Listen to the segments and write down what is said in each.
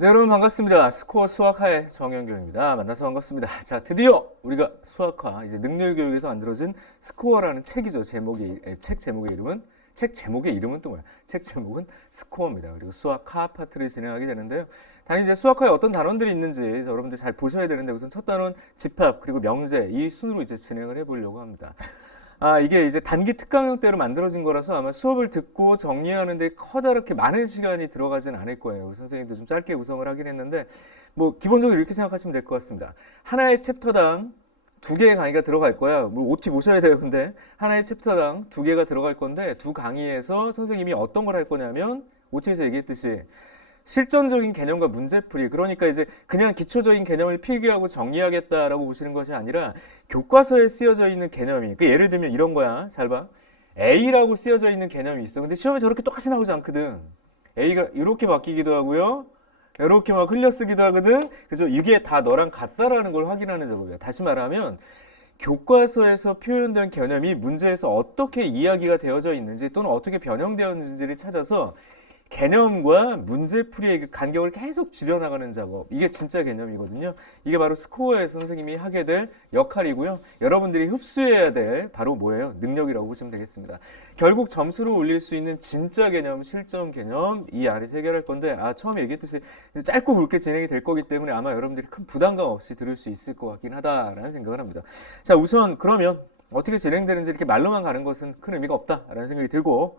네, 여러분 반갑습니다. 스코어 수학화의 정현경입니다. 만나서 반갑습니다. 자, 드디어 우리가 수학화, 이제 능률교육에서 만들어진 스코어라는 책이죠. 책 제목의 이름은 또 뭐야? 책 제목은 스코어입니다. 그리고 수학화 파트를 진행하게 되는데요. 당연히 이제 수학화에 어떤 단원들이 있는지 여러분들 잘 보셔야 되는데 우선 첫 단원 집합, 그리고 명제, 이 순으로 이제 진행을 해보려고 합니다. 이게 이제 단기 특강형 때로 만들어진 거라서 아마 수업을 듣고 정리하는데 커다랗게 많은 시간이 들어가진 않을 거예요. 선생님도 좀 짧게 구성을 하긴 했는데, 뭐, 기본적으로 이렇게 생각하시면 될 것 같습니다. 하나의 챕터당 두 개의 강의가 들어갈 거야. 뭐, OT 모셔야 돼요. 근데 하나의 챕터당 두 개가 들어갈 건데, 두 강의에서 선생님이 어떤 걸 할 거냐면, OT에서 얘기했듯이, 실전적인 개념과 문제풀이, 그러니까 이제 그냥 기초적인 개념을 필기하고 정리하겠다라고 보시는 것이 아니라 교과서에 쓰여져 있는 개념이, 예를 들면 이런 거야. 잘 봐. A라고 쓰여져 있는 개념이 있어. 근데 시험에 저렇게 똑같이 나오지 않거든. A가 이렇게 바뀌기도 하고요. 이렇게 막 흘려쓰기도 하거든. 그래서 이게 다 너랑 같다라는 걸 확인하는 작업이야. 다시 말하면 교과서에서 표현된 개념이 문제에서 어떻게 이야기가 되어져 있는지 또는 어떻게 변형되었는지를 찾아서 개념과 문제풀이의 그 간격을 계속 줄여나가는 작업, 이게 진짜 개념이거든요. 이게 바로 스코어에서 선생님이 하게 될 역할이고요. 여러분들이 흡수해야 될 바로 뭐예요? 능력이라고 보시면 되겠습니다. 결국 점수를 올릴 수 있는 진짜 개념, 실전 개념, 이 안에서 해결할 건데, 처음에 얘기했듯이 짧고 굵게 진행이 될 거기 때문에 아마 여러분들이 큰 부담감 없이 들을 수 있을 것 같긴 하다라는 생각을 합니다. 자, 우선 그러면 어떻게 진행되는지 이렇게 말로만 가는 것은 큰 의미가 없다라는 생각이 들고,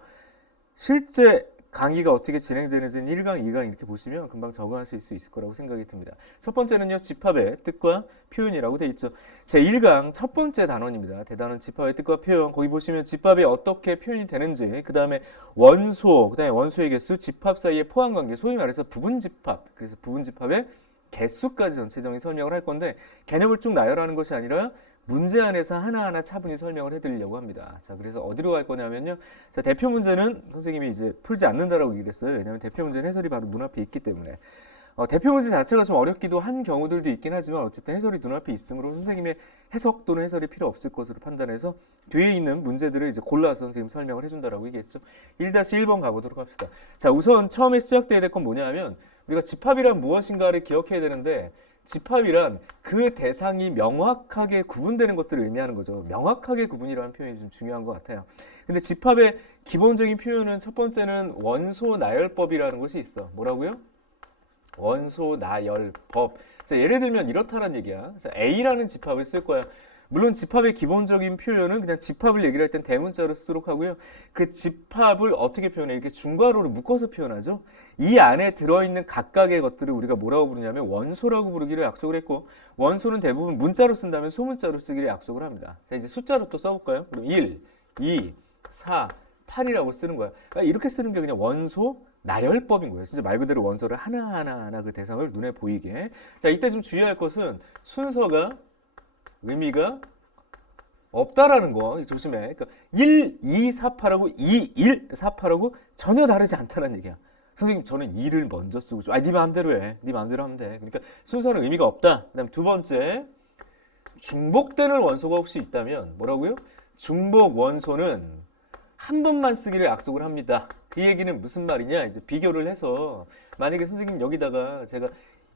실제 강의가 어떻게 진행되는지는 1강, 2강 이렇게 보시면 금방 적응하실 수 있을 거라고 생각이 듭니다. 첫 번째는요, 집합의 뜻과 표현이라고 되어 있죠. 제 1강 첫 번째 단원입니다. 대단원 집합의 뜻과 표현. 거기 보시면 집합이 어떻게 표현이 되는지, 그 다음에 원소, 그 다음에 원소의 개수, 집합 사이의 포함관계, 소위 말해서 부분집합. 그래서 부분집합의 개수까지 전체적인 설명을 할 건데, 개념을 쭉 나열하는 것이 아니라 문제 안에서 하나하나 차분히 설명을 해드리려고 합니다. 자, 그래서 어디로 갈 거냐면요. 자, 대표 문제는 선생님이 이제 풀지 않는다라고 얘기를 했어요. 왜냐하면 대표 문제는 해설이 바로 눈앞에 있기 때문에. 대표 문제 자체가 좀 어렵기도 한 경우들도 있긴 하지만 어쨌든 해설이 눈앞에 있으므로 선생님의 해석 또는 해설이 필요 없을 것으로 판단해서 뒤에 있는 문제들을 이제 골라서 선생님 설명을 해준다라고 얘기했죠. 1-1번 가보도록 합시다. 자, 우선 처음에 시작돼야 될 건 뭐냐면 우리가 집합이란 무엇인가를 기억해야 되는데, 집합이란 그 대상이 명확하게 구분되는 것들을 의미하는 거죠. 명확하게 구분이라는 표현이 좀 중요한 것 같아요. 근데 집합의 기본적인 표현은 첫 번째는 원소 나열법이라는 것이 있어. 뭐라고요? 원소 나열법. 자, 예를 들면 이렇다는 얘기야. 자, A라는 집합을 쓸 거야. 물론 집합의 기본적인 표현은 그냥 집합을 얘기를 할 땐 대문자로 쓰도록 하고요. 그 집합을 어떻게 표현해? 이렇게 중괄호로 묶어서 표현하죠. 이 안에 들어있는 각각의 것들을 우리가 뭐라고 부르냐면 원소라고 부르기를 약속을 했고, 원소는 대부분 문자로 쓴다면 소문자로 쓰기를 약속을 합니다. 자, 이제 숫자로 또 써볼까요? 그럼 1, 2, 4, 8이라고 쓰는 거야. 그러니까 이렇게 쓰는 게 그냥 원소 나열법인 거예요. 진짜 말 그대로 원소를 하나하나 그 대상을 눈에 보이게. 자, 이때 좀 주의할 것은 순서가 의미가 없다라는 거 조심해. 그러니까 1, 2, 4, 8하고 2, 1, 4, 8하고 전혀 다르지 않다는 얘기야. 선생님, 저는 2를 먼저 쓰고 싶어. 네 마음대로 해. 네 마음대로 하면 돼. 그러니까 순서는 의미가 없다. 그다음 두 번째, 중복되는 원소가 혹시 있다면 뭐라고요? 중복 원소는 한 번만 쓰기를 약속을 합니다. 그 얘기는 무슨 말이냐? 이제 비교를 해서 만약에 선생님 여기다가 제가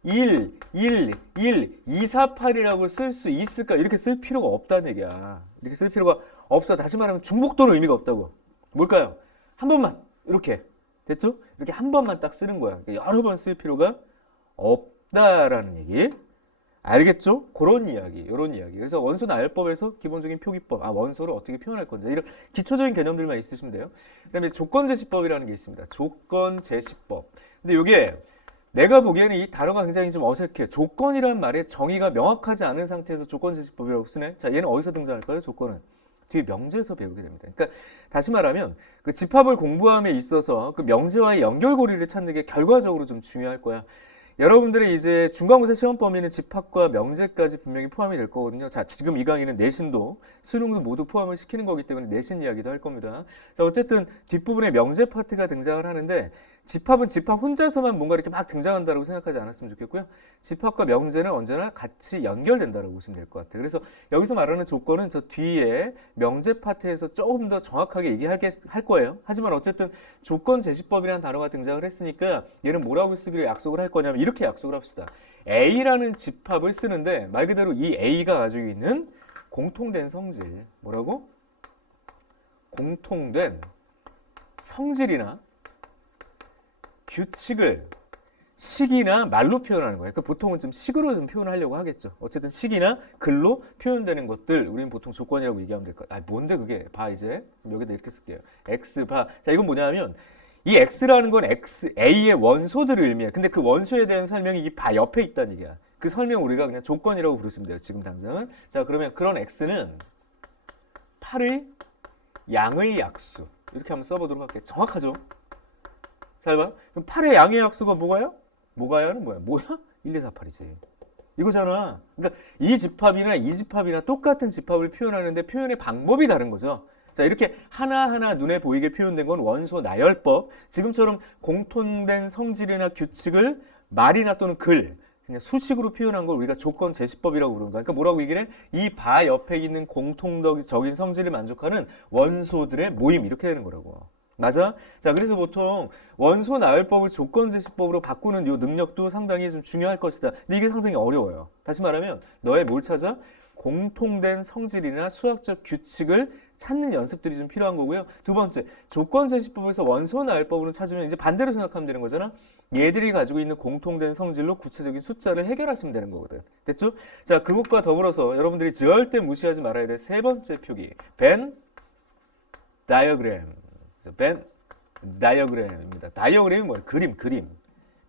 1, 1, 1, 2, 4, 8이라고 쓸 수 있을까? 이렇게 쓸 필요가 없다는 얘기야. 이렇게 쓸 필요가 없어. 다시 말하면 중복도는 의미가 없다고. 뭘까요? 한 번만. 이렇게. 됐죠? 이렇게 한 번만 딱 쓰는 거야. 여러 번 쓸 필요가 없다라는 얘기. 알겠죠? 그런 이야기, 이런 이야기. 그래서 원소 나열법에서 기본적인 표기법, 원소를 어떻게 표현할 건지, 이런 기초적인 개념들만 있으시면 돼요. 그 다음에 조건제시법이라는 게 있습니다. 조건제시법. 근데 이게 내가 보기에는 이 단어가 굉장히 좀 어색해. 조건이라는 말에 정의가 명확하지 않은 상태에서 조건제시법이라고 쓰네. 자, 얘는 어디서 등장할까요? 조건은 뒤에 명제에서 배우게 됩니다. 그러니까 다시 말하면 그 집합을 공부함에 있어서 그 명제와의 연결고리를 찾는 게 결과적으로 좀 중요할 거야. 여러분들의 이제 중간고사 시험 범위는 집합과 명제까지 분명히 포함이 될 거거든요. 자, 지금 이 강의는 내신도 수능도 모두 포함을 시키는 거기 때문에 내신 이야기도 할 겁니다. 자, 어쨌든 뒷부분에 명제 파트가 등장을 하는데, 집합은 집합 혼자서만 뭔가 이렇게 막 등장한다고 생각하지 않았으면 좋겠고요. 집합과 명제는 언제나 같이 연결된다고 보시면 될 것 같아요. 그래서 여기서 말하는 조건은 저 뒤에 명제 파트에서 조금 더 정확하게 얘기할 거예요. 하지만 어쨌든 조건 제시법이라는 단어가 등장을 했으니까 얘는 뭐라고 쓰기로 약속을 할 거냐면 이렇게 약속을 합시다. A라는 집합을 쓰는데 말 그대로 이 A가 가지고 있는 공통된 성질, 뭐라고? 공통된 성질이나 규칙을 식이나 말로 표현하는 거예요. 그러니까 보통은 좀 식으로 좀 표현하려고 하겠죠. 어쨌든 식이나 글로 표현되는 것들 우리는 보통 조건이라고 얘기하면 될 것 같아요. 뭔데 그게? 봐 이제. 여기다 이렇게 쓸게요. X 봐. 자 이건 뭐냐면 이 X라는 건 X, A의 원소들을 의미해요. 근데 그 원소에 대한 설명이 이 바 옆에 있다는 얘기야. 그 설명 우리가 그냥 조건이라고 부르시면 돼요. 지금 당장은. 자 그러면 그런 X는 8의 양의 약수. 이렇게 한번 써보도록 할게요. 정확하죠? 잘 봐. 그럼 8의 양의 약수가 뭐가요? 뭐가요는 뭐야? 뭐야? 1, 2, 4, 8이지. 이거잖아. 그러니까 이 집합이나 이 집합이나 똑같은 집합을 표현하는데 표현의 방법이 다른 거죠. 자, 이렇게 하나하나 눈에 보이게 표현된 건 원소 나열법. 지금처럼 공통된 성질이나 규칙을 말이나 또는 글, 그냥 수식으로 표현한 걸 우리가 조건 제시법이라고 부르는 거야. 그러니까 뭐라고 얘기를 해? 이 바 옆에 있는 공통적인 성질을 만족하는 원소들의 모임. 이렇게 되는 거라고. 맞아? 자, 그래서 보통 원소 나열법을 조건 제시법으로 바꾸는 이 능력도 상당히 좀 중요할 것이다. 근데 이게 상당히 어려워요. 다시 말하면 너의 뭘 찾아? 공통된 성질이나 수학적 규칙을 찾는 연습들이 좀 필요한 거고요. 두 번째, 조건 제시법에서 원소 나열법으로 찾으면 이제 반대로 생각하면 되는 거잖아. 얘들이 가지고 있는 공통된 성질로 구체적인 숫자를 해결하시면 되는 거거든. 됐죠? 자, 그것과 더불어서 여러분들이 절대 무시하지 말아야 될 세 번째 표기. 벤 다이어그램. 벤 다이어그램입니다. 다이어그램이 뭐예요? 그림.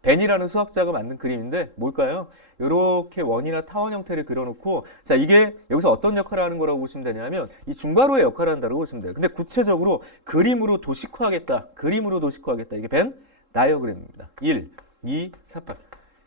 벤이라는 수학자가 만든 그림인데 뭘까요? 이렇게 원이나 타원 형태를 그려놓고 자 이게 여기서 어떤 역할을 하는 거라고 보시면 되냐면 이 중괄호의 역할을 한다고 보시면 돼요. 근데 구체적으로 그림으로 도식화하겠다. 이게 벤 다이어그램입니다. 1, 2, 4, 8.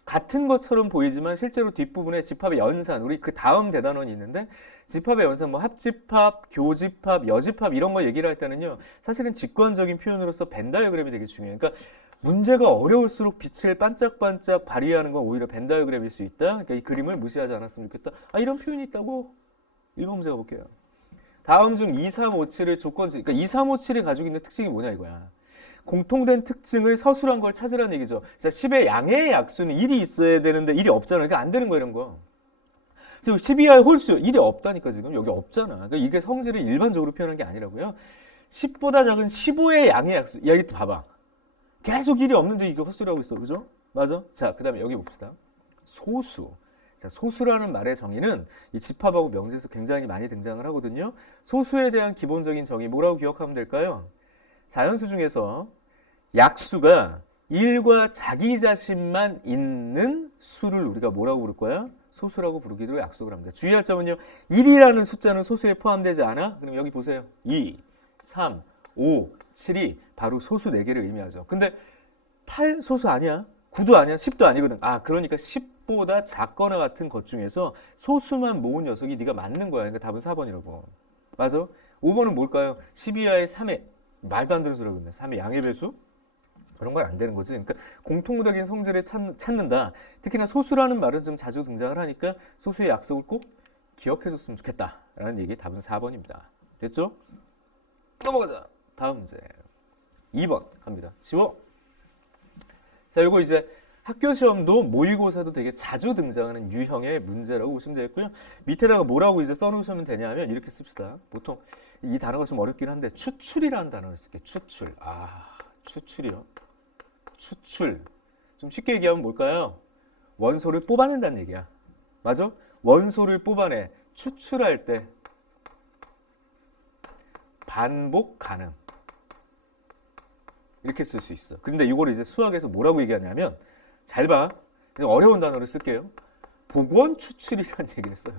같은 것처럼 보이지만 실제로 뒷부분에 집합의 연산, 우리 그 다음 대단원이 있는데 집합의 연산, 뭐 합집합, 교집합, 여집합 이런 거 얘기를 할 때는요. 사실은 직관적인 표현으로서 벤 다이어그램이 되게 중요해요. 그러니까 문제가 어려울수록 빛을 반짝반짝 발휘하는 건 오히려 벤 다이어그램일 수 있다. 그러니까 이 그림을 무시하지 않았으면 좋겠다. 아 이런 표현이 있다고? 1번 문제 가볼게요. 다음 중 2, 3, 5, 7을 조건지, 그러니까 2, 3, 5, 7이 가지고 있는 특징이 뭐냐 이거야. 공통된 특징을 서술한 걸 찾으라는 얘기죠. 자, 10의 양의 약수는 1이 있어야 되는데 1이 없잖아. 그러니까 안 되는 거야, 이런 거. 그래서 12의 홀수 1이 없다니까 지금. 여기 없잖아. 그러니까 이게 성질을 일반적으로 표현한 게 아니라고요. 10보다 작은 15의 양의 약수. 야, 이거 봐봐. 계속 1이 없는데 이게 헛소리하고 있어. 그죠? 맞아? 자, 그 다음에 여기 봅시다. 소수. 자, 소수라는 말의 정의는 이 집합하고 명제에서 굉장히 많이 등장을 하거든요. 소수에 대한 기본적인 정의 뭐라고 기억하면 될까요? 자연수 중에서 약수가 1과 자기 자신만 있는 수를 우리가 뭐라고 부를 거야? 소수라고 부르기로 약속을 합니다. 주의할 점은요. 1이라는 숫자는 소수에 포함되지 않아? 그럼 여기 보세요. 2, 3, 5, 7이 바로 소수 4개를 의미하죠. 근데 8 소수 아니야? 9도 아니야? 10도 아니거든. 아, 그러니까 10보다 작거나 같은 것 중에서 소수만 모은 녀석이 네가 맞는 거야. 그러니까 답은 4번이라고. 맞아? 5번은 뭘까요? 12하의 3의 말도 안 되는 소리라고 했네. 3의 양의 배수? 그런 건 안 되는 거지. 그러니까 공통적인 성질을 찾는다. 특히나 소수라는 말은 좀 자주 등장을 하니까 소수의 약속을 꼭 기억해줬으면 좋겠다라는 얘기 답은 4번입니다. 됐죠? 넘어가자. 다음 문제. 2번 갑니다. 지워. 자, 이거 이제 학교 시험도 모의고사도 되게 자주 등장하는 유형의 문제라고 보시면 되겠고요. 밑에다가 뭐라고 이제 써놓으시면 되냐면 이렇게 씁시다. 보통 이 단어가 좀 어렵긴 한데 추출이라는 단어를 쓸게요. 추출. 추출이요. 추출. 좀 쉽게 얘기하면 뭘까요? 원소를 뽑아낸다는 얘기야. 맞아? 원소를 뽑아내. 추출할 때 반복 가능. 이렇게 쓸 수 있어. 근데 이거를 이제 수학에서 뭐라고 얘기하냐면 잘 봐. 어려운 단어를 쓸게요. 복원 추출이라는 얘기를 써요.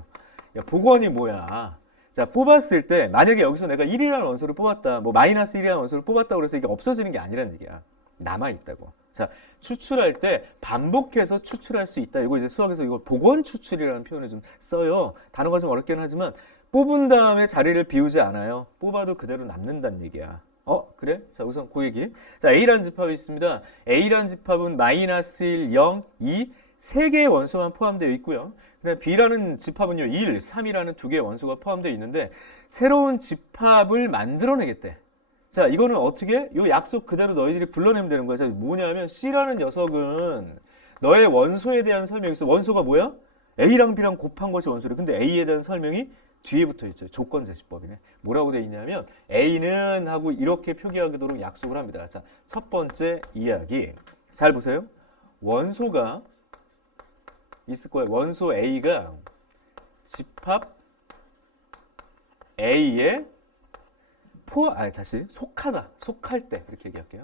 야, 복원이 뭐야? 자, 뽑았을 때 만약에 여기서 내가 1이라는 원소를 뽑았다. 뭐 마이너스 1이라는 원소를 뽑았다고 그래서 이게 없어지는 게 아니라는 얘기야. 남아 있다고. 자, 추출할 때 반복해서 추출할 수 있다. 이거 이제 수학에서 이거 복원 추출이라는 표현을 좀 써요. 단어가 좀 어렵긴 하지만 뽑은 다음에 자리를 비우지 않아요. 뽑아도 그대로 남는다는 얘기야. 그래? 자, 우선 그 얘기. 자, A라는 집합이 있습니다. A라는 집합은 마이너스 1, 0, 2, 세 개의 원소만 포함되어 있고요. 그다음에 B라는 집합은요, 1, 3이라는 두 개의 원소가 포함되어 있는데 새로운 집합을 만들어내겠대. 자, 이거는 어떻게? 요 약속 그대로 너희들이 불러내면 되는 거야. 자, 뭐냐면 C라는 녀석은 너의 원소에 대한 설명이 있어. 원소가 뭐야? A랑 B랑 곱한 것이 원소래. 근데 A에 대한 설명이 뒤에 붙어 있죠. 조건 제시법이네. 뭐라고 돼 있냐면 A는 하고 이렇게 표기하도록 약속을 합니다. 자, 첫 번째 이야기. 잘 보세요. 원소가 있을 거예요. 원소 A가 집합 A에 다시 속하다. 속할 때 이렇게 얘기할게요.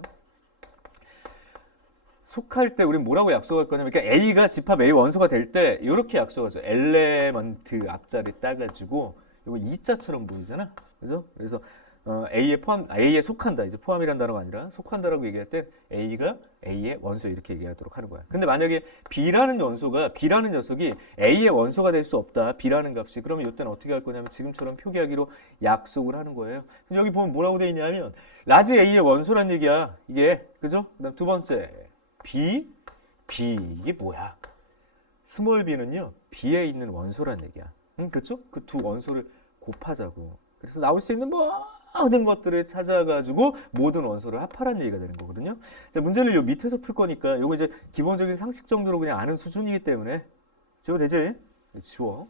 속할 때 우리는 뭐라고 약속할 거냐면 그러니까 A가 집합 A 원소가 될 때 이렇게 약속하죠. 엘레먼트 앞자리 따가지고 이거 이자처럼 보이잖아. 그죠? 그래서 A에 속한다. 이제 포함이라는 단어가 아니라 속한다라고 얘기할 때 A가 A의 원소 이렇게 얘기하도록 하는 거야. 근데 만약에 B라는 녀석이 A의 원소가 될 수 없다. B라는 값이. 그러면 이때는 어떻게 할 거냐면 지금처럼 표기하기로 약속을 하는 거예요. 근데 여기 보면 뭐라고 돼 있냐면 라지 A의 원소란 얘기야. 이게 그죠? 그다음 두 번째 B 이게 뭐야? 스몰 b는요 B에 있는 원소란 얘기야. 그렇죠? 그 두 원소를 곱하자고. 그래서 나올 수 있는 모든 것들을 찾아가지고 모든 원소를 합하라는 얘기가 되는 거거든요. 자, 문제를 요 밑에서 풀 거니까 요거 이제 기본적인 상식 정도로 그냥 아는 수준이기 때문에 지워 되지? 지워.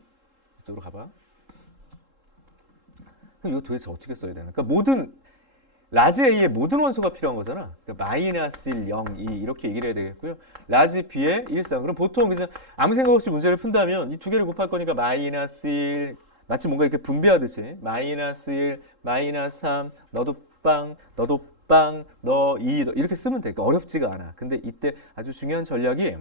이쪽으로 가봐. 그럼 이거 도대체 어떻게 써야 되나? 그러니까 모든 라지 A의 모든 원소가 필요한 거잖아. 그러니까 마이너스 1, 0, 2 이렇게 얘기를 해야 되겠고요. 라지 B의 1, 3. 그럼 보통 그냥 아무 생각 없이 문제를 푼다면 이 두 개를 곱할 거니까 마이너스 1 마치 뭔가 이렇게 분배하듯이 마이너스 1, 마이너스 3 너도 빵, 너 2 이렇게 쓰면 돼. 그러니까 어렵지가 않아. 근데 이때 아주 중요한 전략이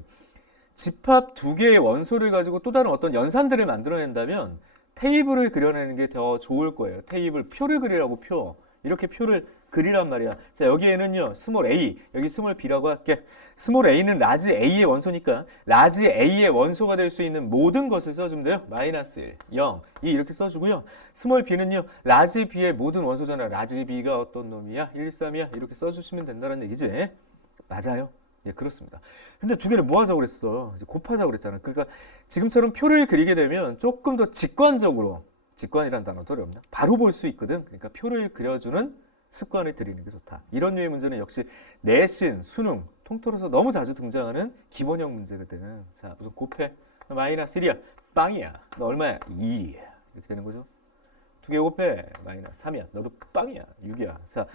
집합 두 개의 원소를 가지고 또 다른 어떤 연산들을 만들어낸다면 테이블을 그려내는 게 더 좋을 거예요. 테이블, 표를 그리라고 표. 이렇게 표를 그리란 말이야. 자, 여기에는요, 스몰 a, 여기 스몰 b라고 할게. 스몰 a는 라지 a의 원소니까 라지 a의 원소가 될 수 있는 모든 것을 써주면 돼요. 마이너스 1, 0, 2 이렇게 써주고요. 스몰 b는요, 라지 b의 모든 원소잖아. 라지 b가 어떤 놈이야? 1, 3이야? 이렇게 써주시면 된다는 얘기지. 맞아요. 예, 그렇습니다. 근데 두 개를 뭐 하자고 그랬어? 이제 곱하자고 그랬잖아. 그러니까 지금처럼 표를 그리게 되면 조금 더 직관적으로 직관이라는 단어도 어렵나? 바로 볼 수 있거든. 그러니까 표를 그려주는 습관을 들이는 게 좋다. 이런 류의 문제는 역시 내신, 수능, 통틀어서 너무 자주 등장하는 기본형 문제거든. 자, 무슨 곱해? 마이너스 1이야. 빵이야. 너 얼마야? 2. 이렇게 되는 거죠. 두 개 곱해. 마이너스 3이야. 너도 빵이야. 6이야. 자,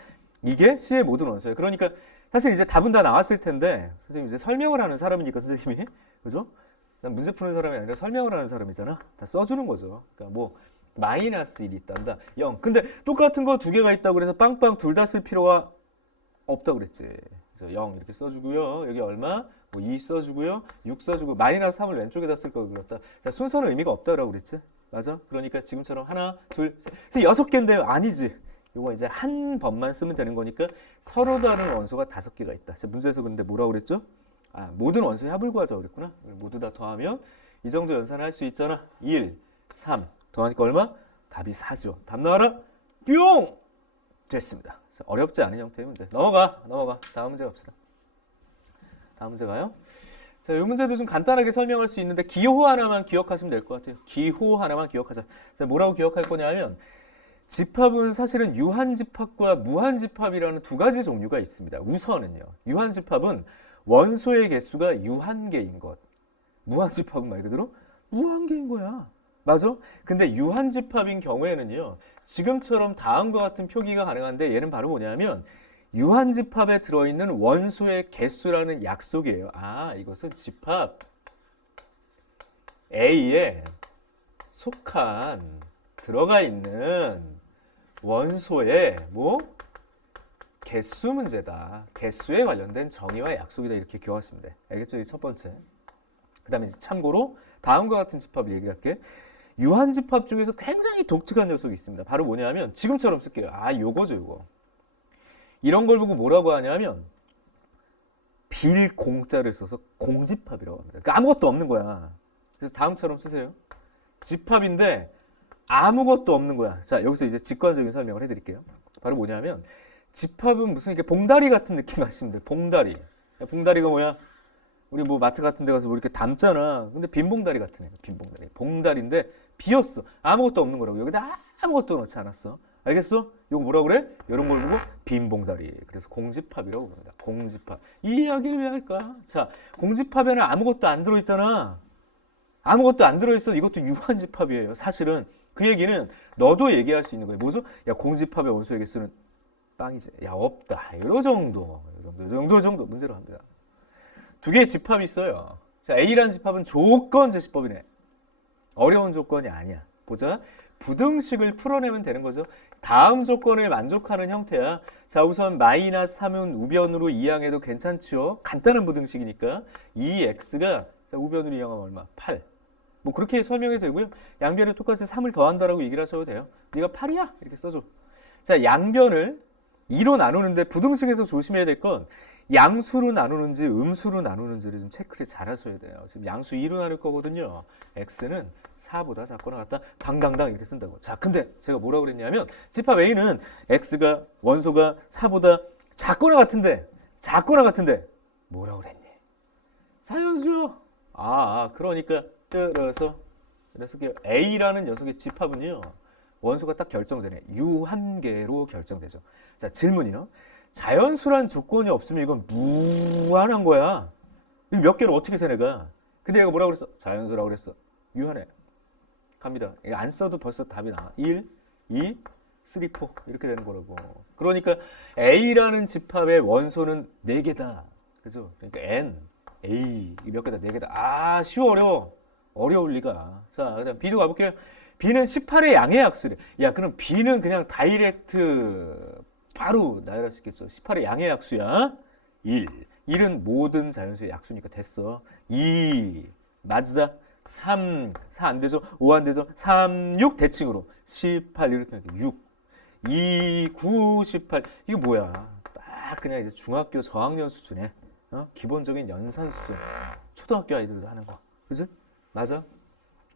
이게 C의 모든 원소야. 그러니까 사실 이제 답은 다 나왔을 텐데 선생님 이제 설명을 하는 사람이니까 선생님이 그죠? 난 문제 푸는 사람이 아니라 설명을 하는 사람이잖아. 다 써주는 거죠. 그러니까 뭐 마이너스 1이 있단다. 0. 근데 똑같은 거 두 개가 있다고 그래서 빵빵 둘 다 쓸 필요가 없다고 그랬지. 그래서 0 이렇게 써주고요. 여기 얼마? 뭐 2 써주고요. 6 써주고 마이너스 3을 왼쪽에다 쓸 걸 그랬다. 자, 순서는 의미가 없다라고 그랬지. 맞아? 그러니까 지금처럼 하나, 둘, 셋. 6개인데요. 아니지. 이거 이제 한 번만 쓰면 되는 거니까 서로 다른 원소가 5개가 있다. 자, 문제에서 근데 뭐라고 그랬죠? 아, 모든 원소의 합을 구하자고 그랬구나. 모두 다 더하면 이 정도 연산을 할 수 있잖아. 1, 3 더하니까 얼마? 답이 4죠. 답 나와라. 뿅! 됐습니다. 자, 어렵지 않은 형태의 문제. 넘어가. 다음 문제 갑시다. 다음 문제 가요. 자, 이 문제도 좀 간단하게 설명할 수 있는데 기호 하나만 기억하시면 될 것 같아요. 기호 하나만 기억하자. 자, 뭐라고 기억할 거냐면 집합은 사실은 유한집합과 무한집합이라는 두 가지 종류가 있습니다. 우선은요. 유한집합은 원소의 개수가 유한개인 것. 무한집합은 말 그대로 무한개인 거야. 맞아? 근데 유한집합인 경우에는요. 지금처럼 다음과 같은 표기가 가능한데 얘는 바로 뭐냐면 유한집합에 들어있는 원소의 개수라는 약속이에요. 아, 이것은 집합 A에 속한 들어가 있는 원소의 뭐 개수 문제다. 개수에 관련된 정의와 약속이다. 이렇게 기억하시면 돼. 알겠죠? 이 첫 번째. 그 다음에 이제 참고로 다음과 같은 집합을 얘기할게. 유한집합 중에서 굉장히 독특한 녀석이 있습니다. 바로 뭐냐면 지금처럼 쓸게요. 아, 요거죠, 요거. 이런 걸 보고 뭐라고 하냐면 빌공자를 써서 공집합이라고 합니다. 그러니까 아무것도 없는 거야. 그래서 다음처럼 쓰세요. 집합인데 아무것도 없는 거야. 자, 여기서 이제 직관적인 설명을 해드릴게요. 바로 뭐냐면 집합은 무슨 이렇게 봉다리 같은 느낌 아시면 돼요. 봉다리. 봉다리가 뭐야? 우리 뭐 마트 같은 데 가서 뭐 이렇게 담잖아. 근데 빈 봉다리 같은 애. 빈 봉다리. 봉다리인데 비었어. 아무것도 없는 거라고. 여기다 아무것도 넣지 않았어. 알겠어? 이거 뭐라 그래? 이런 걸 보고 빈 봉다리. 그래서 공집합이라고 부릅니다. 공집합. 이 이야기를 왜 할까? 자, 공집합에는 아무것도 안 들어있잖아. 아무것도 안 들어있어. 이것도 유한집합이에요. 사실은 그 얘기는 너도 얘기할 수 있는 거예요. 뭐죠? 야, 공집합의 원소에게 쓰는 빵이지. 야, 없다. 요 정도. 요 정도 문제로 합니다. 두 개의 집합이 있어요. 자, A라는 집합은 조건 제시법이네. 어려운 조건이 아니야. 보자. 부등식을 풀어내면 되는 거죠. 다음 조건을 만족하는 형태야. 자, 우선 마이너스 3은 우변으로 이항해도 괜찮죠. 간단한 부등식이니까 2x가 자, 우변으로 이항하면 얼마? 8. 뭐 그렇게 설명이 되고요. 양변에 똑같이 3을 더한다라고 얘기를 하셔도 돼요. 네가 8이야 이렇게 써줘. 자, 양변을 2로 나누는데 부등식에서 조심해야 될 건 양수로 나누는지 음수로 나누는지를 좀 체크를 잘 하셔야 돼요. 지금 양수 2로 나눌 거거든요. x는 4보다 작거나 같다. 방강당 이렇게 쓴다고. 자, 근데 제가 뭐라고 그랬냐면 집합 A는 x가 원소가 4보다 작거나 같은데 뭐라고 그랬니? 사연수요. 그러니까 그래서 A라는 녀석의 집합은요. 원소가 딱 결정되네. 유한계로 결정되죠. 자, 질문이요. 자연수란 조건이 없으면 이건 무한한 거야. 몇 개를 어떻게 세내가? 근데 얘가 뭐라고 그랬어? 자연수라고 그랬어. 유한해. 갑니다. 이거 안 써도 벌써 답이 나와. 1, 2, 3, 4 이렇게 되는 거라고. 그러니까 A라는 집합의 원소는 4개다. 그죠? 그러니까 N, A 몇 개다? 4개다. 쉬워 어려워? 어려울 리가. 자, 그다음 B로 가볼게요. B는 18의 양의 약수래. 야, 그럼 B는 그냥 다이렉트 바로 나열할 수 있겠죠. 18의 양의 약수야. 1. 1은 모든 자연수의 약수니까 됐어. 2. 맞아. 3. 4 안 되죠. 5 안 되죠. 3, 6 대칭으로. 18 이렇게 하니까 6. 2, 9, 18. 이거 뭐야. 딱 그냥 이제 중학교 저학년 수준에 기본적인 연산 수준. 초등학교 아이들도 하는 거. 그지? 맞아?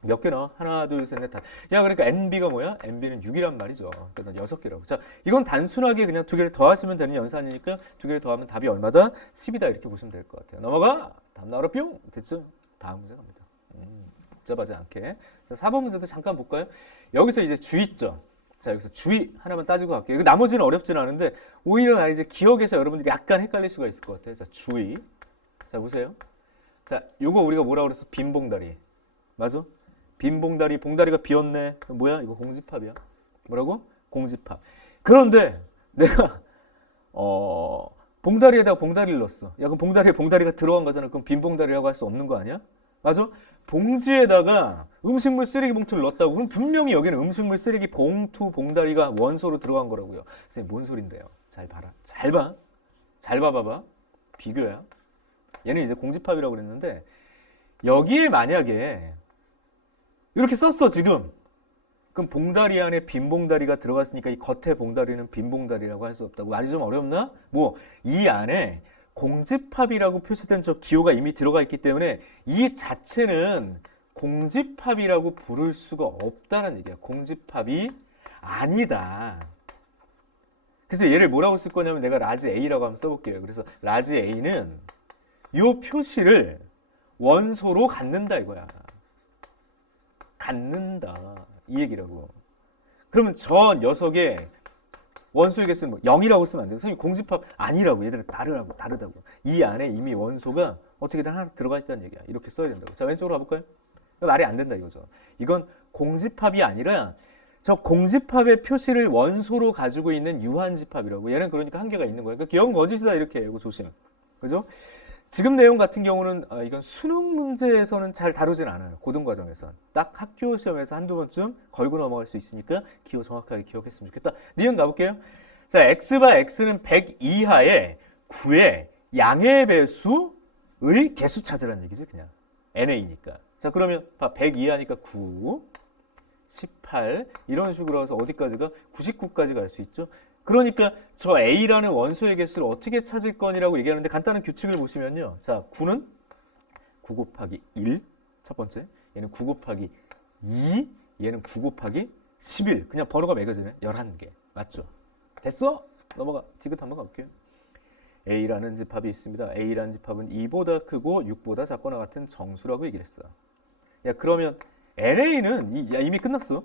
몇 개나? 하나, 둘, 셋, 넷, 다. 야, 그러니까 NB가 뭐야? NB는 6이란 말이죠. 그러니까 6개라고. 자, 이건 단순하게 그냥 2개를 더하시면 되는 연산이니까 2개를 더하면 답이 얼마다? 10이다. 이렇게 보시면 될 것 같아요. 넘어가! 답 나와라 뿅! 됐죠? 다음 문제 갑니다. 복잡하지 않게. 자, 4번 문제도 잠깐 볼까요? 여기서 이제 주의점. 자, 여기서 주의 하나만 따지고 갈게요. 나머지는 어렵지는 않은데 오히려 나 이제 기억에서 여러분들이 약간 헷갈릴 수가 있을 것 같아요. 자, 주의. 자, 보세요. 자, 요거 우리가 뭐라고 그랬어? 빈 봉다리. 맞아? 빈 봉다리, 봉다리가 비었네. 뭐야? 이거 공집합이야. 뭐라고? 공집합. 그런데 내가 봉다리에다가 봉다리를 넣었어. 야, 그럼 봉다리에 봉다리가 들어간 거잖아. 그럼 빈 봉다리라고 할 수 없는 거 아니야? 맞아? 봉지에다가 음식물 쓰레기 봉투를 넣었다고. 그럼 분명히 여기는 음식물 쓰레기 봉투, 봉다리가 원소로 들어간 거라고요. 선생님, 뭔 소린데요? 잘 봐라. 잘 봐. 잘 봐봐봐. 비교야. 얘는 이제 공집합이라고 그랬는데 여기에 만약에 이렇게 썼어 지금. 그럼 봉다리 안에 빈 봉다리가 들어갔으니까 이 겉에 봉다리는 빈 봉다리라고 할 수 없다고. 말이 좀 어렵나? 뭐 이 안에 공집합이라고 표시된 저 기호가 이미 들어가 있기 때문에 이 자체는 공집합이라고 부를 수가 없다는 얘기야. 공집합이 아니다. 그래서 얘를 뭐라고 쓸 거냐면 내가 라지 A라고 한번 써볼게요. 그래서 라지 A는 이 표시를 원소로 갖는다 이거야. 갖는다 이 얘기라고. 그러면 저 녀석의 원소의 개수는 뭐 0이라고 쓰면 안 돼요. 선생님 공집합 아니라고. 얘들은 다르다고. 이 안에 이미 원소가 어떻게든 하나 들어가 있다는 얘기야. 이렇게 써야 된다고. 자, 왼쪽으로 가볼까요? 말이 안 된다 이거죠. 이건 공집합이 아니라 저 공집합의 표시를 원소로 가지고 있는 유한집합이라고. 얘는 그러니까 한계가 있는 거야. 그러니까 기억은 거짓이다 이렇게 이거 조심. 그죠? 지금 내용 같은 경우는 이건 수능 문제에서는 잘 다루진 않아요. 고등과정에선. 딱 학교 시험에서 한두 번쯤 걸고 넘어갈 수 있으니까 기호 정확하게 기억했으면 좋겠다. 니은 가볼게요. 자, x바 x는 100 이하의 9의 양의 배수의 개수 찾으라는 얘기지 그냥. NA니까. 자, 그러면 100 이하니까 9, 18 이런 식으로 해서 어디까지가? 99까지 갈 수 있죠. 그러니까 저 A라는 원소의 개수를 어떻게 찾을 거니라고 얘기하는데 간단한 규칙을 보시면요. 자, 9는 9 곱하기 1, 첫 번째. 얘는 9 곱하기 2, 얘는 9 곱하기 11. 그냥 번호가 매겨지네. 11개. 맞죠? 됐어? 넘어가. 디귿 한번 가볼게요. A라는 집합이 있습니다. A라는 집합은 2보다 크고 6보다 작거나 같은 정수라고 얘기를 했어. 야, 그러면 NA는 이미 끝났어.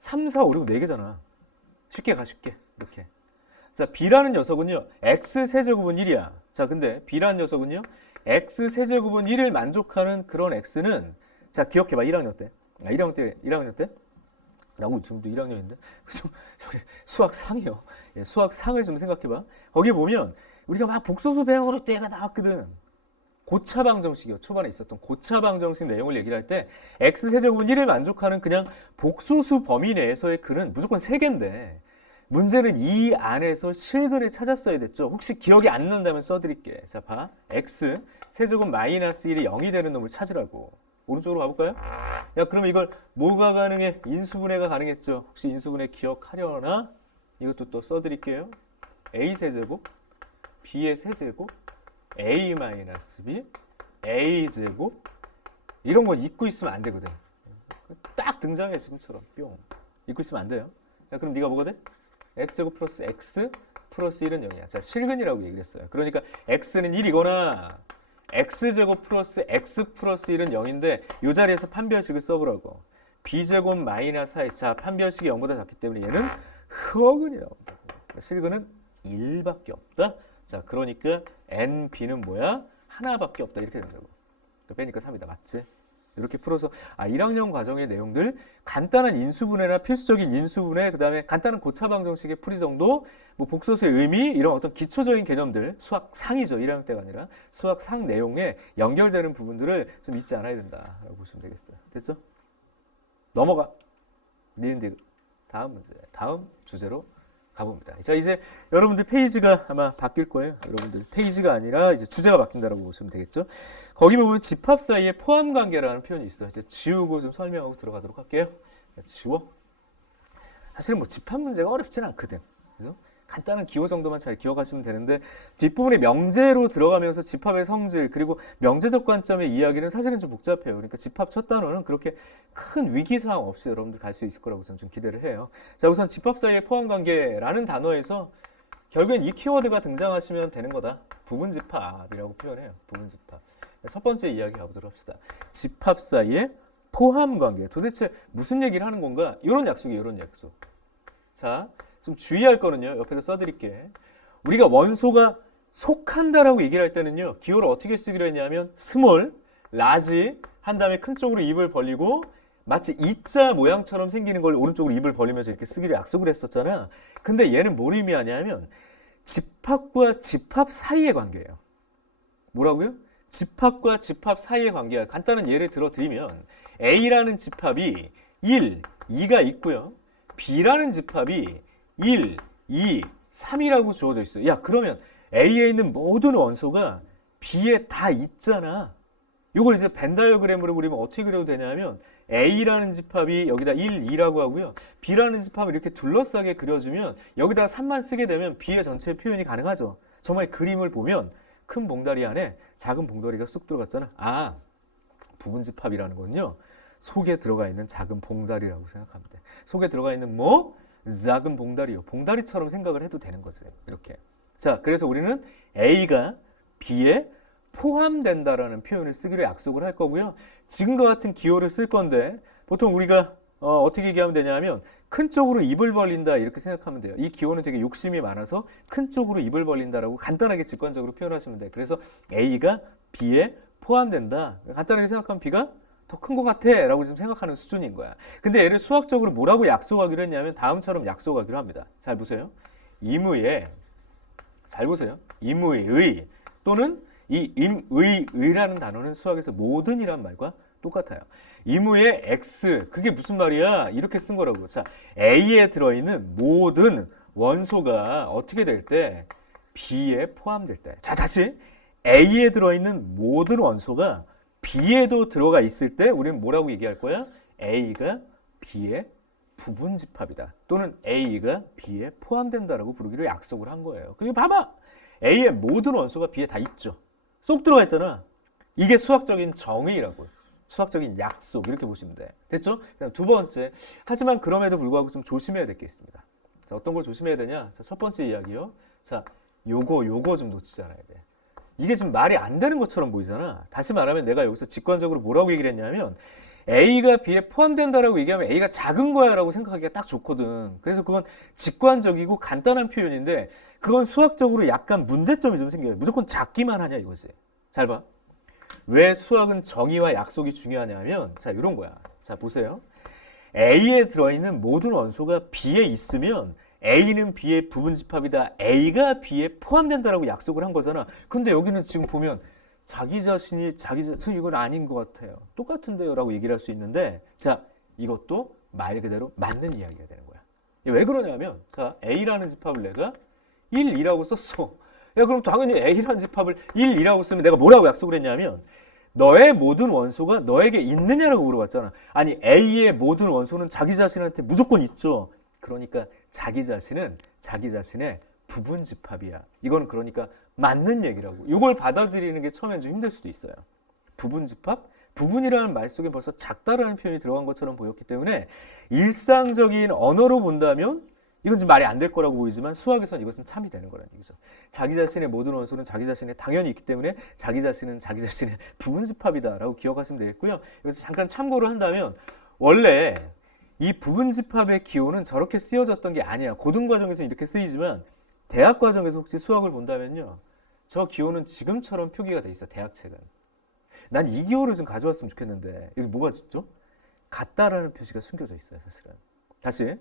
3, 4, 5, 6, 4개잖아. 쉽게 가, 쉽게. 이렇게. 자, B라는 녀석은요, X 세제곱은 1이야. 자, 근데 B라는 녀석은요, X 세제곱은 1을 만족하는 그런 X는, 자, 기억해봐. 1학년 때. 1학년 때? 라고 지금도 1학년인데. 저기 수학 상이요. 예, 수학 상을 좀 생각해봐. 거기 보면, 우리가 막 복소수 배워올 때가 나왔거든. 고차방정식이요. 초반에 있었던 고차방정식 내용을 얘기를 할 때 X세제곱은 1을 만족하는 그냥 복소수 범위 내에서의 글은 무조건 3개인데 문제는 이 안에서 실근을 찾았어야 됐죠. 혹시 기억이 안 난다면 써드릴게. 자, 봐. X세제곱 마이너스 1이 0이 되는 놈을 찾으라고. 오른쪽으로 가볼까요? 야, 그럼 이걸 뭐가 가능해? 인수분해가 가능했죠. 혹시 인수분해 기억하려나? 이것도 또 써드릴게요. A세제곱 B의 세제곱 A-B A제곱 이런 거 잊고 있으면 안 되거든. 딱 등장해 지금처럼 뿅 잊고 있으면 안 돼요. 야, 그럼 네가 뭐가 돼? X제곱 플러스 X 플러스 1은 0이야. 자, 실근이라고 얘기를 했어요. 그러니까 X는 1이거나 X제곱 플러스 X 플러스 1은 0인데 이 자리에서 판별식을 써보라고. B제곱 마이너스 4. 자, 판별식이 0보다 작기 때문에 얘는 허근이라고. 실근은 1밖에 없다. 자, 그러니까 NB는 뭐야? 하나밖에 없다. 이렇게 된다고. 빼니까 3이다. 맞지? 이렇게 풀어서 1학년 과정의 내용들 간단한 인수분해나 필수적인 인수분해, 그 다음에 간단한 고차방정식의 풀이 정도, 뭐 복소수의 의미 이런 어떤 기초적인 개념들, 수학상이죠. 1학년 때가 아니라 수학상 내용에 연결되는 부분들을 좀 잊지 않아야 된다라고 보시면 되겠어요. 됐죠? 넘어가. 니은디 다음 문제, 다음 주제로 가봅니다. 자, 이제 여러분들 페이지가 아마 바뀔 거예요. 여러분들 페이지가 아니라 이제 주제가 바뀐다라고 보시면 되겠죠. 거기 보면 집합 사이에 포함 관계라는 표현이 있어요. 이제 지우고 좀 설명하고 들어가도록 할게요. 지워. 사실은 뭐 집합 문제가 어렵진 않거든. 그죠? 간단한 기호 정도만 잘 기억하시면 되는데 뒷부분에 명제로 들어가면서 집합의 성질 그리고 명제적 관점의 이야기는 사실은 좀 복잡해요. 그러니까 집합 첫 단어는 그렇게 큰 위기사항 없이 여러분들 갈 수 있을 거라고 저는 좀 기대를 해요. 자, 우선 집합 사이의 포함관계라는 단어에서 결국엔 이 키워드가 등장하시면 되는 거다. 부분집합이라고 표현해요. 부분집합. 첫 번째 이야기 가보도록 합시다. 집합 사이의 포함관계. 도대체 무슨 얘기를 하는 건가? 이런 약속이에요. 이런 약속. 자, 좀 주의할 거는요. 옆에서 써드릴게. 우리가 원소가 속한다라고 얘기를 할 때는요. 기호를 어떻게 쓰기로 했냐면 스몰, 라지 한 다음에 큰 쪽으로 입을 벌리고 마치 이자 모양처럼 생기는 걸 오른쪽으로 입을 벌리면서 이렇게 쓰기로 약속을 했었잖아. 근데 얘는 뭘 의미하냐면 집합과 집합 사이의 관계예요. 뭐라고요? 집합과 집합 사이의 관계야. 간단한 예를 들어 드리면 A라는 집합이 1, 2가 있고요. B라는 집합이 1, 2, 3이라고 주어져 있어요. 야, 그러면 A에 있는 모든 원소가 B에 다 있잖아. 이걸 이제 벤 다이어그램으로 그리면 어떻게 그려도 되냐면 A라는 집합이 여기다 1, 2라고 하고요. B라는 집합을 이렇게 둘러싸게 그려주면 여기다가 3만 쓰게 되면 B의 전체 표현이 가능하죠. 정말 그림을 보면 큰 봉다리 안에 작은 봉다리가 쑥 들어갔잖아. 아, 부분집합이라는 건요. 속에 들어가 있는 작은 봉다리라고 생각하면 돼. 속에 들어가 있는 뭐? 작은 봉다리요. 봉다리처럼 생각을 해도 되는 거지. 이렇게. 자, 그래서 우리는 A가 B에 포함된다라는 표현을 쓰기로 약속을 할 거고요. 지금과 같은 기호를 쓸 건데 보통 우리가 어떻게 얘기하면 되냐면 큰 쪽으로 입을 벌린다 이렇게 생각하면 돼요. 이 기호는 되게 욕심이 많아서 큰 쪽으로 입을 벌린다라고 간단하게 직관적으로 표현하시면 돼요. 그래서 A가 B에 포함된다. 간단하게 생각하면 B가 더 큰 것 같아 라고 지금 생각하는 수준인 거야. 근데 얘를 수학적으로 뭐라고 약속하기로 했냐면 다음처럼 약속하기로 합니다. 잘 보세요. 이무의 잘 보세요. 이무의 또는 이 의라는 단어는 수학에서 모든이란 말과 똑같아요. 이무의 x 그게 무슨 말이야? 이렇게 쓴 거라고. 자, A에 들어있는 모든 원소가 어떻게 될 때? B에 포함될 때. 자, 다시 A에 들어있는 모든 원소가 B에도 들어가 있을 때 우리는 뭐라고 얘기할 거야? A가 B의 부분집합이다. 또는 A가 B에 포함된다라고 부르기로 약속을 한 거예요. 그리고 봐봐. A의 모든 원소가 B에 다 있죠. 쏙 들어가 있잖아. 이게 수학적인 정의라고요. 수학적인 약속 이렇게 보시면 돼. 됐죠? 그다음 두 번째. 하지만 그럼에도 불구하고 좀 조심해야 될 게 있습니다. 자, 어떤 걸 조심해야 되냐? 자, 첫 번째 이야기요. 자, 요거 좀 놓치지 않아야 돼. 이게 좀 말이 안 되는 것처럼 보이잖아. 다시 말하면 내가 여기서 직관적으로 뭐라고 얘기를 했냐면 A가 B에 포함된다라고 얘기하면 A가 작은 거야 라고 생각하기가 딱 좋거든. 그래서 그건 직관적이고 간단한 표현인데 그건 수학적으로 약간 문제점이 좀 생겨요. 무조건 작기만 하냐 이거지. 잘 봐. 왜 수학은 정의와 약속이 중요하냐면 자, 이런 거야. 자, 보세요. A에 들어있는 모든 원소가 B에 있으면 A는 B의 부분집합이다. A가 B에 포함된다라고 약속을 한 거잖아. 근데 여기는 지금 보면 자기 자신이 이건 아닌 것 같아요. 똑같은데요 라고 얘기를 할 수 있는데 자, 이것도 말 그대로 맞는 이야기가 되는 거야. 왜 그러냐면 자, A라는 집합을 내가 1, 2라고 썼어. 야, 그럼 당연히 A라는 집합을 1, 2라고 쓰면 내가 뭐라고 약속을 했냐면 너의 모든 원소가 너에게 있느냐라고 물어봤잖아. 아니 A의 모든 원소는 자기 자신한테 무조건 있죠. 그러니까 자기 자신은 자기 자신의 부분집합이야. 이건 그러니까 맞는 얘기라고. 이걸 받아들이는 게 처음엔 좀 힘들 수도 있어요. 부분집합? 부분이라는 말 속에 벌써 작다라는 표현이 들어간 것처럼 보였기 때문에 일상적인 언어로 본다면 이건 좀 말이 안 될 거라고 보이지만 수학에서는 이것은 참이 되는 거라는 얘기죠. 자기 자신의 모든 원소는 자기 자신에 당연히 있기 때문에 자기 자신은 자기 자신의 부분집합이다라고 기억하시면 되겠고요. 이것을 잠깐 참고를 한다면 원래 이 부분집합의 기호는 저렇게 쓰여졌던 게 아니야. 고등과정에서 이렇게 쓰이지만 대학과정에서 혹시 수학을 본다면요. 저 기호는 지금처럼 표기가 돼 있어. 대학책은. 난 이 기호를 좀 가져왔으면 좋겠는데 여기 뭐가 있죠? 같다라는 표시가 숨겨져 있어요. 사실은. 다시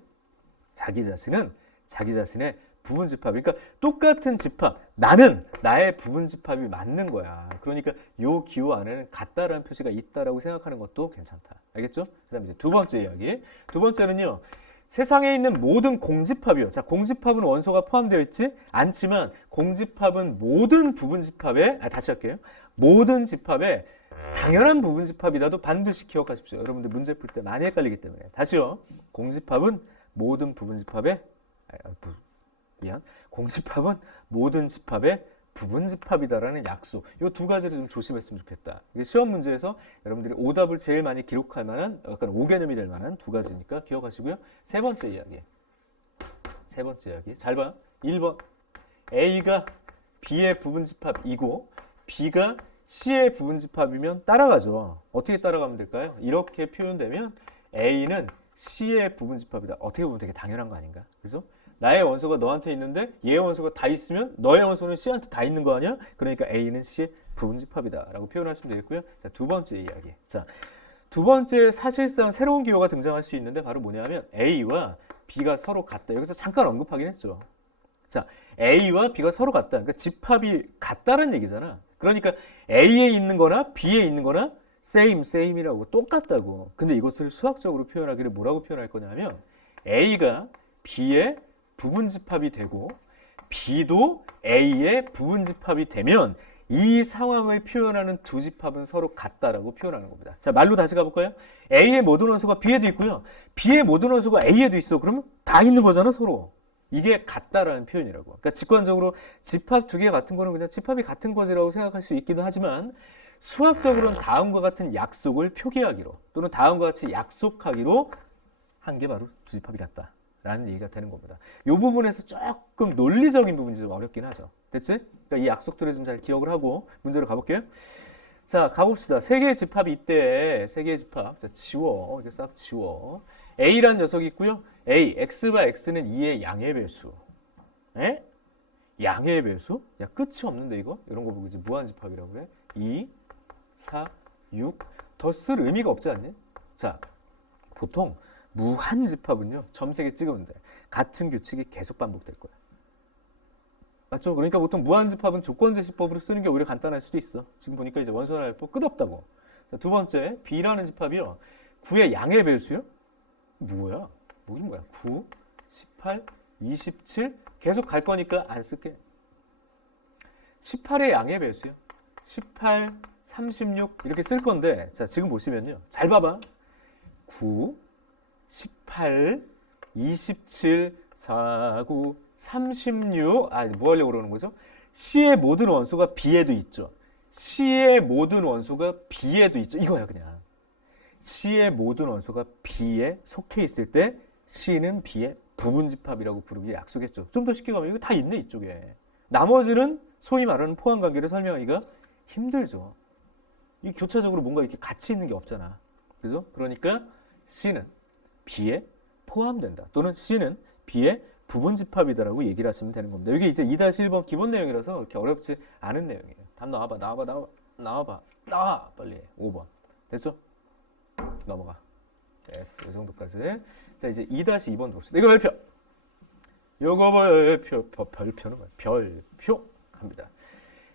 자기 자신은 자기 자신의 부분집합. 그러니까 똑같은 집합. 나는 나의 부분집합이 맞는 거야. 그러니까 이 기호 안에는 같다라는 표시가 있다라고 생각하는 것도 괜찮다. 알겠죠? 그 다음에 이제 두 번째 이야기. 두 번째는요. 세상에 있는 모든 공집합이요. 자, 공집합은 원소가 포함되어 있지 않지만 공집합은 모든 부분집합에 다시 할게요. 모든 집합에 당연한 부분집합이라도 반드시 기억하십시오. 여러분들 문제 풀 때 많이 헷갈리기 때문에. 다시요. 공집합은 모든 부분집합의 공집합은 모든 집합의 부분집합이다라는 약속. 이 두 가지를 좀 조심했으면 좋겠다. 이게 시험 문제에서 여러분들이 오답을 제일 많이 기록할 만한 약간 오개념이 될 만한 두 가지니까 기억하시고요. 세 번째 이야기. 세 번째 이야기. 잘 봐. 1번. A가 B의 부분집합이고 B가 C의 부분집합이면 따라가죠. 어떻게 따라가면 될까요? 이렇게 표현되면 A는 C의 부분집합이다. 어떻게 보면 되게 당연한 거 아닌가? 그죠? 나의 원소가 너한테 있는데 얘의 원소가 다 있으면 너의 원소는 C한테 다 있는 거 아니야? 그러니까 A는 C의 부분집합이다 라고 표현하시면 되겠고요. 자, 두 번째 이야기. 자, 두 번째 사실상 새로운 기호가 등장할 수 있는데 바로 뭐냐면 A와 B가 서로 같다. 여기서 잠깐 언급하긴 했죠. 자, A와 B가 서로 같다. 그러니까 집합이 같다는 얘기잖아. 그러니까 A에 있는 거나 B에 있는 거나 same이라고 똑같다고. 근데 이것을 수학적으로 표현하기를 뭐라고 표현할 거냐면 A가 B의 부분집합이 되고 B도 A의 부분집합이 되면 이 상황을 표현하는 두 집합은 서로 같다라고 표현하는 겁니다. 자, 말로 다시 가볼까요? A의 모든 원소가 B에도 있고요. B의 모든 원소가 A에도 있어. 그러면 다 있는 거잖아, 서로. 이게 같다라는 표현이라고. 그러니까 직관적으로 집합 두 개 같은 거는 그냥 집합이 같은 거지라고 생각할 수 있기도 하지만 수학적으로는 다음과 같은 약속을 표기하기로 또는 다음과 같이 약속하기로 한 게 바로 두 집합이 같다라는 얘기가 되는 겁니다. 이 부분에서 조금 논리적인 부분이 좀 어렵긴 하죠. 됐지? 그러니까 이 약속들을 좀 잘 기억을 하고 문제로 가볼게요. 자, 가봅시다. 세 개의 집합이 있대. 세 개의 집합. 자, 지워. 이렇게 싹 지워. A라는 녀석이 있고요. A, X와 X는 2의 양의 배수. 에? 양의 배수? 야, 끝이 없는데 이거? 이런 거 보고 이제 무한집합이라고 그래. 2, 4, 6. 더 쓸 의미가 없지 않니? 자, 보통 무한집합은요. 점 3개 찍으면 돼. 같은 규칙이 계속 반복될 거야. 맞죠? 그러니까 보통 무한집합은 조건제시법으로 쓰는 게 오히려 간단할 수도 있어. 지금 보니까 이제 원소날법 끝없다고. 자, 두 번째, B라는 집합이요. 9의 양의 배수요? 뭐야? 뭐인 거야? 9, 18, 27 계속 갈 거니까 안 쓸게. 18의 양의 배수요. 18, 36 이렇게 쓸 건데 자, 지금 보시면요. 잘 봐봐. 9, 18, 27, 49, 36 뭐 하려고 그러는 거죠? C의 모든 원소가 B에도 있죠. C의 모든 원소가 B에도 있죠. 이거야 그냥. C의 모든 원소가 B에 속해 있을 때 C는 B에 부분집합이라고 부르기 약속했죠. 좀 더 쉽게 가면 이거 다 있네 이쪽에. 나머지는 소위 말하는 포함관계를 설명하기가 힘들죠. 이 교차적으로 뭔가 이렇게 같이 있는 게 없잖아. 그죠? 그러니까 C는 B에 포함된다. 또는 C는 B의 부분집합이다라고 얘기를 하시면 되는 겁니다. 이게 이제 2-1번 기본 내용이라서 그렇게 어렵지 않은 내용이에요. 답 나와 빨리. 5번 됐죠? 넘어가. 됐어. 이 정도까지. 자 이제 2-2번 봅시다. 이거 별표. 요거 별표는 뭐야? 별표 합니다.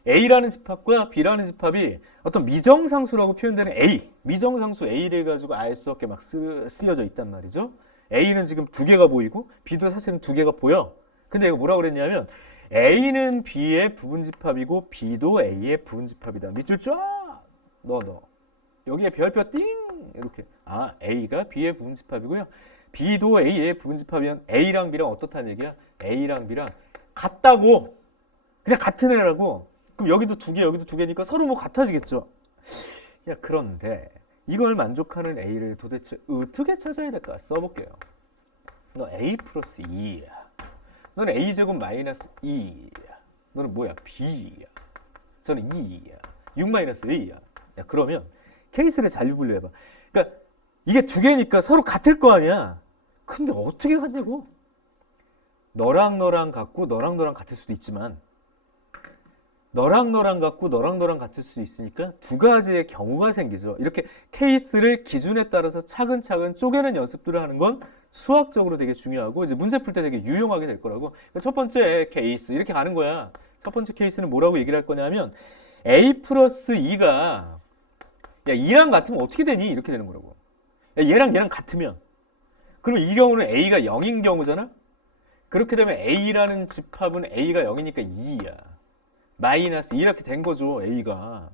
A라는 집합과 B라는 집합이 어떤 미정상수라고 표현되는 A, 미정상수 A를 가지고 알 수 없게 막 쓰여져 있단 말이죠. A는 지금 두 개가 보이고 B도 사실은 두 개가 보여. 근데 이거 뭐라고 그랬냐면 A는 B의 부분집합이고 B도 A의 부분집합이다. 밑줄 쫙 넣어. 여기에 별표 띵 이렇게. 아, A가 B의 부분집합이고요. B도 A의 부분집합이면 A랑 B랑 어떻다는 얘기야? A랑 B랑 같다고. 그냥 같은 애라고. 그럼 여기도 두 개, 여기도 두 개니까 서로 뭐 같아지겠죠. 야, 그런데 이걸 만족하는 A를 도대체 어떻게 찾아야 될까? 써볼게요. 너 A 플러스 2야. 너는 A제곱 마이너스 2야. 너는 뭐야? B야. 저는 2야. 6 마이너스 A야. 야, 그러면 케이스를 잘 분류해봐. 그러니까 이게 두 개니까 서로 같을 거 아니야. 근데 어떻게 같냐고? 너랑 너랑 같고 너랑 너랑 같을 수도 있지만 너랑 너랑 같고 너랑 너랑 같을 수 있으니까 두 가지의 경우가 생기죠. 이렇게 케이스를 기준에 따라서 차근차근 쪼개는 연습들을 하는 건 수학적으로 되게 중요하고 이제 문제 풀 때 되게 유용하게 될 거라고. 그러니까 첫 번째 케이스 이렇게 가는 거야. 첫 번째 케이스는 뭐라고 얘기를 할 거냐면 A 플러스 2가 야 2랑 같으면 어떻게 되니? 이렇게 되는 거라고. 야, 얘랑 같으면 그럼 이 경우는 A가 0인 경우잖아? 그렇게 되면 A라는 집합은 A가 0이니까 2야. 마이너스 이렇게 된 거죠. A가.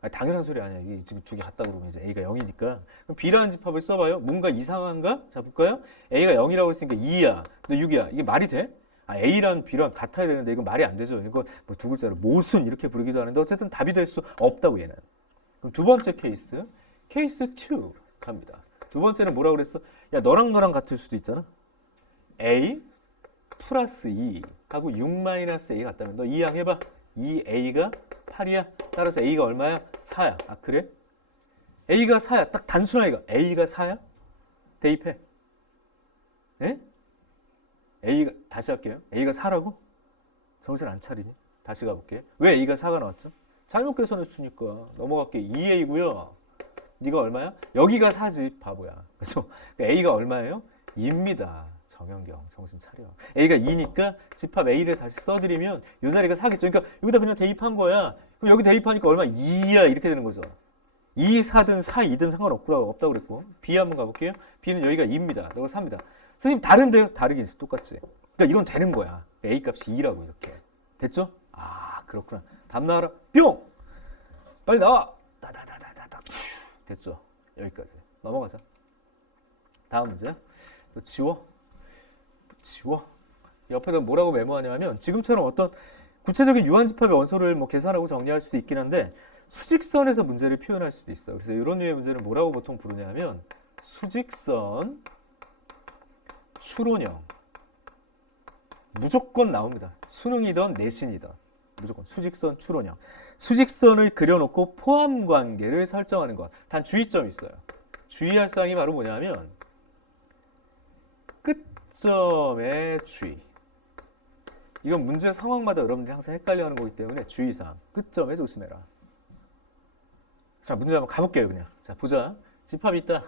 아니, 당연한 소리 아니야. 이게 지금 두 개 같다 그러면 이제 A가 0이니까. 그럼 B라는 집합을 써봐요. 뭔가 이상한가? 자 볼까요? A가 0이라고 했으니까 2야. 근데 6이야. 이게 말이 돼? 아, A랑 B랑 같아야 되는데 이건 말이 안 되죠. 이거 뭐 두 글자로 모순 이렇게 부르기도 하는데 어쨌든 답이 될 수 없다고 얘는. 그럼 두 번째 케이스. 케이스 2 갑니다. 두 번째는 뭐라고 그랬어? 야 너랑 너랑 같을 수도 있잖아. A 플러스 2 하고 6 마이너스 A 같다면 너 이항 해봐. 2A가 8이야. 따라서 A가 얼마야? 4야. 아 그래? A가 4야. 딱 단순하게 A가 4야? 대입해. 예? A가 다시 할게요. A가 4라고? 정신 안 차리니? 다시 가볼게. 왜 A가 4가 나왔죠? 잘못 계산했으니까 넘어갈게. 2A고요. 네가 얼마야? 여기가 4지 바보야. 그래서 A가 얼마예요? 2입니다. 정현경 정신 차려. A가 2니까 집합 A를 다시 써드리면 이 자리가 4겠죠. 그러니까 여기다 그냥 대입한 거야. 그럼 여기 대입하니까 얼마? 2야 이렇게 되는 거죠. 2, 4든 4, 2든 상관없다고 그랬고 B 한번 가볼게요. B는 여기가 2입니다. 너가 3입니다. 선생님 다른데요? 다르긴 있어. 똑같지. 그러니까 이건 되는 거야. A 값이 2라고 이렇게. 됐죠? 아 그렇구나. 답 나와라. 뿅! 빨리 나와! 다다다다다다. 됐죠? 여기까지. 넘어가자. 다음 문제. 또 지워. 옆에다 뭐라고 메모하냐면 지금처럼 어떤 구체적인 유한집합의 원소를 뭐 계산하고 정리할 수도 있긴 한데 수직선에서 문제를 표현할 수도 있어. 그래서 이런 류의 문제는 뭐라고 보통 부르냐면 수직선 추론형. 무조건 나옵니다. 수능이든 내신이든 무조건 수직선 추론형. 수직선을 그려놓고 포함관계를 설정하는 것. 단 주의점이 있어요. 주의할 사항이 바로 뭐냐면 끝점의 주의. 이건 문제 상황마다 여러분들이 항상 헷갈려하는 거기 때문에 주의사항. 끝점에 조심해라. 자, 문제 한번 가볼게요, 그냥. 자, 보자. 집합이 있다.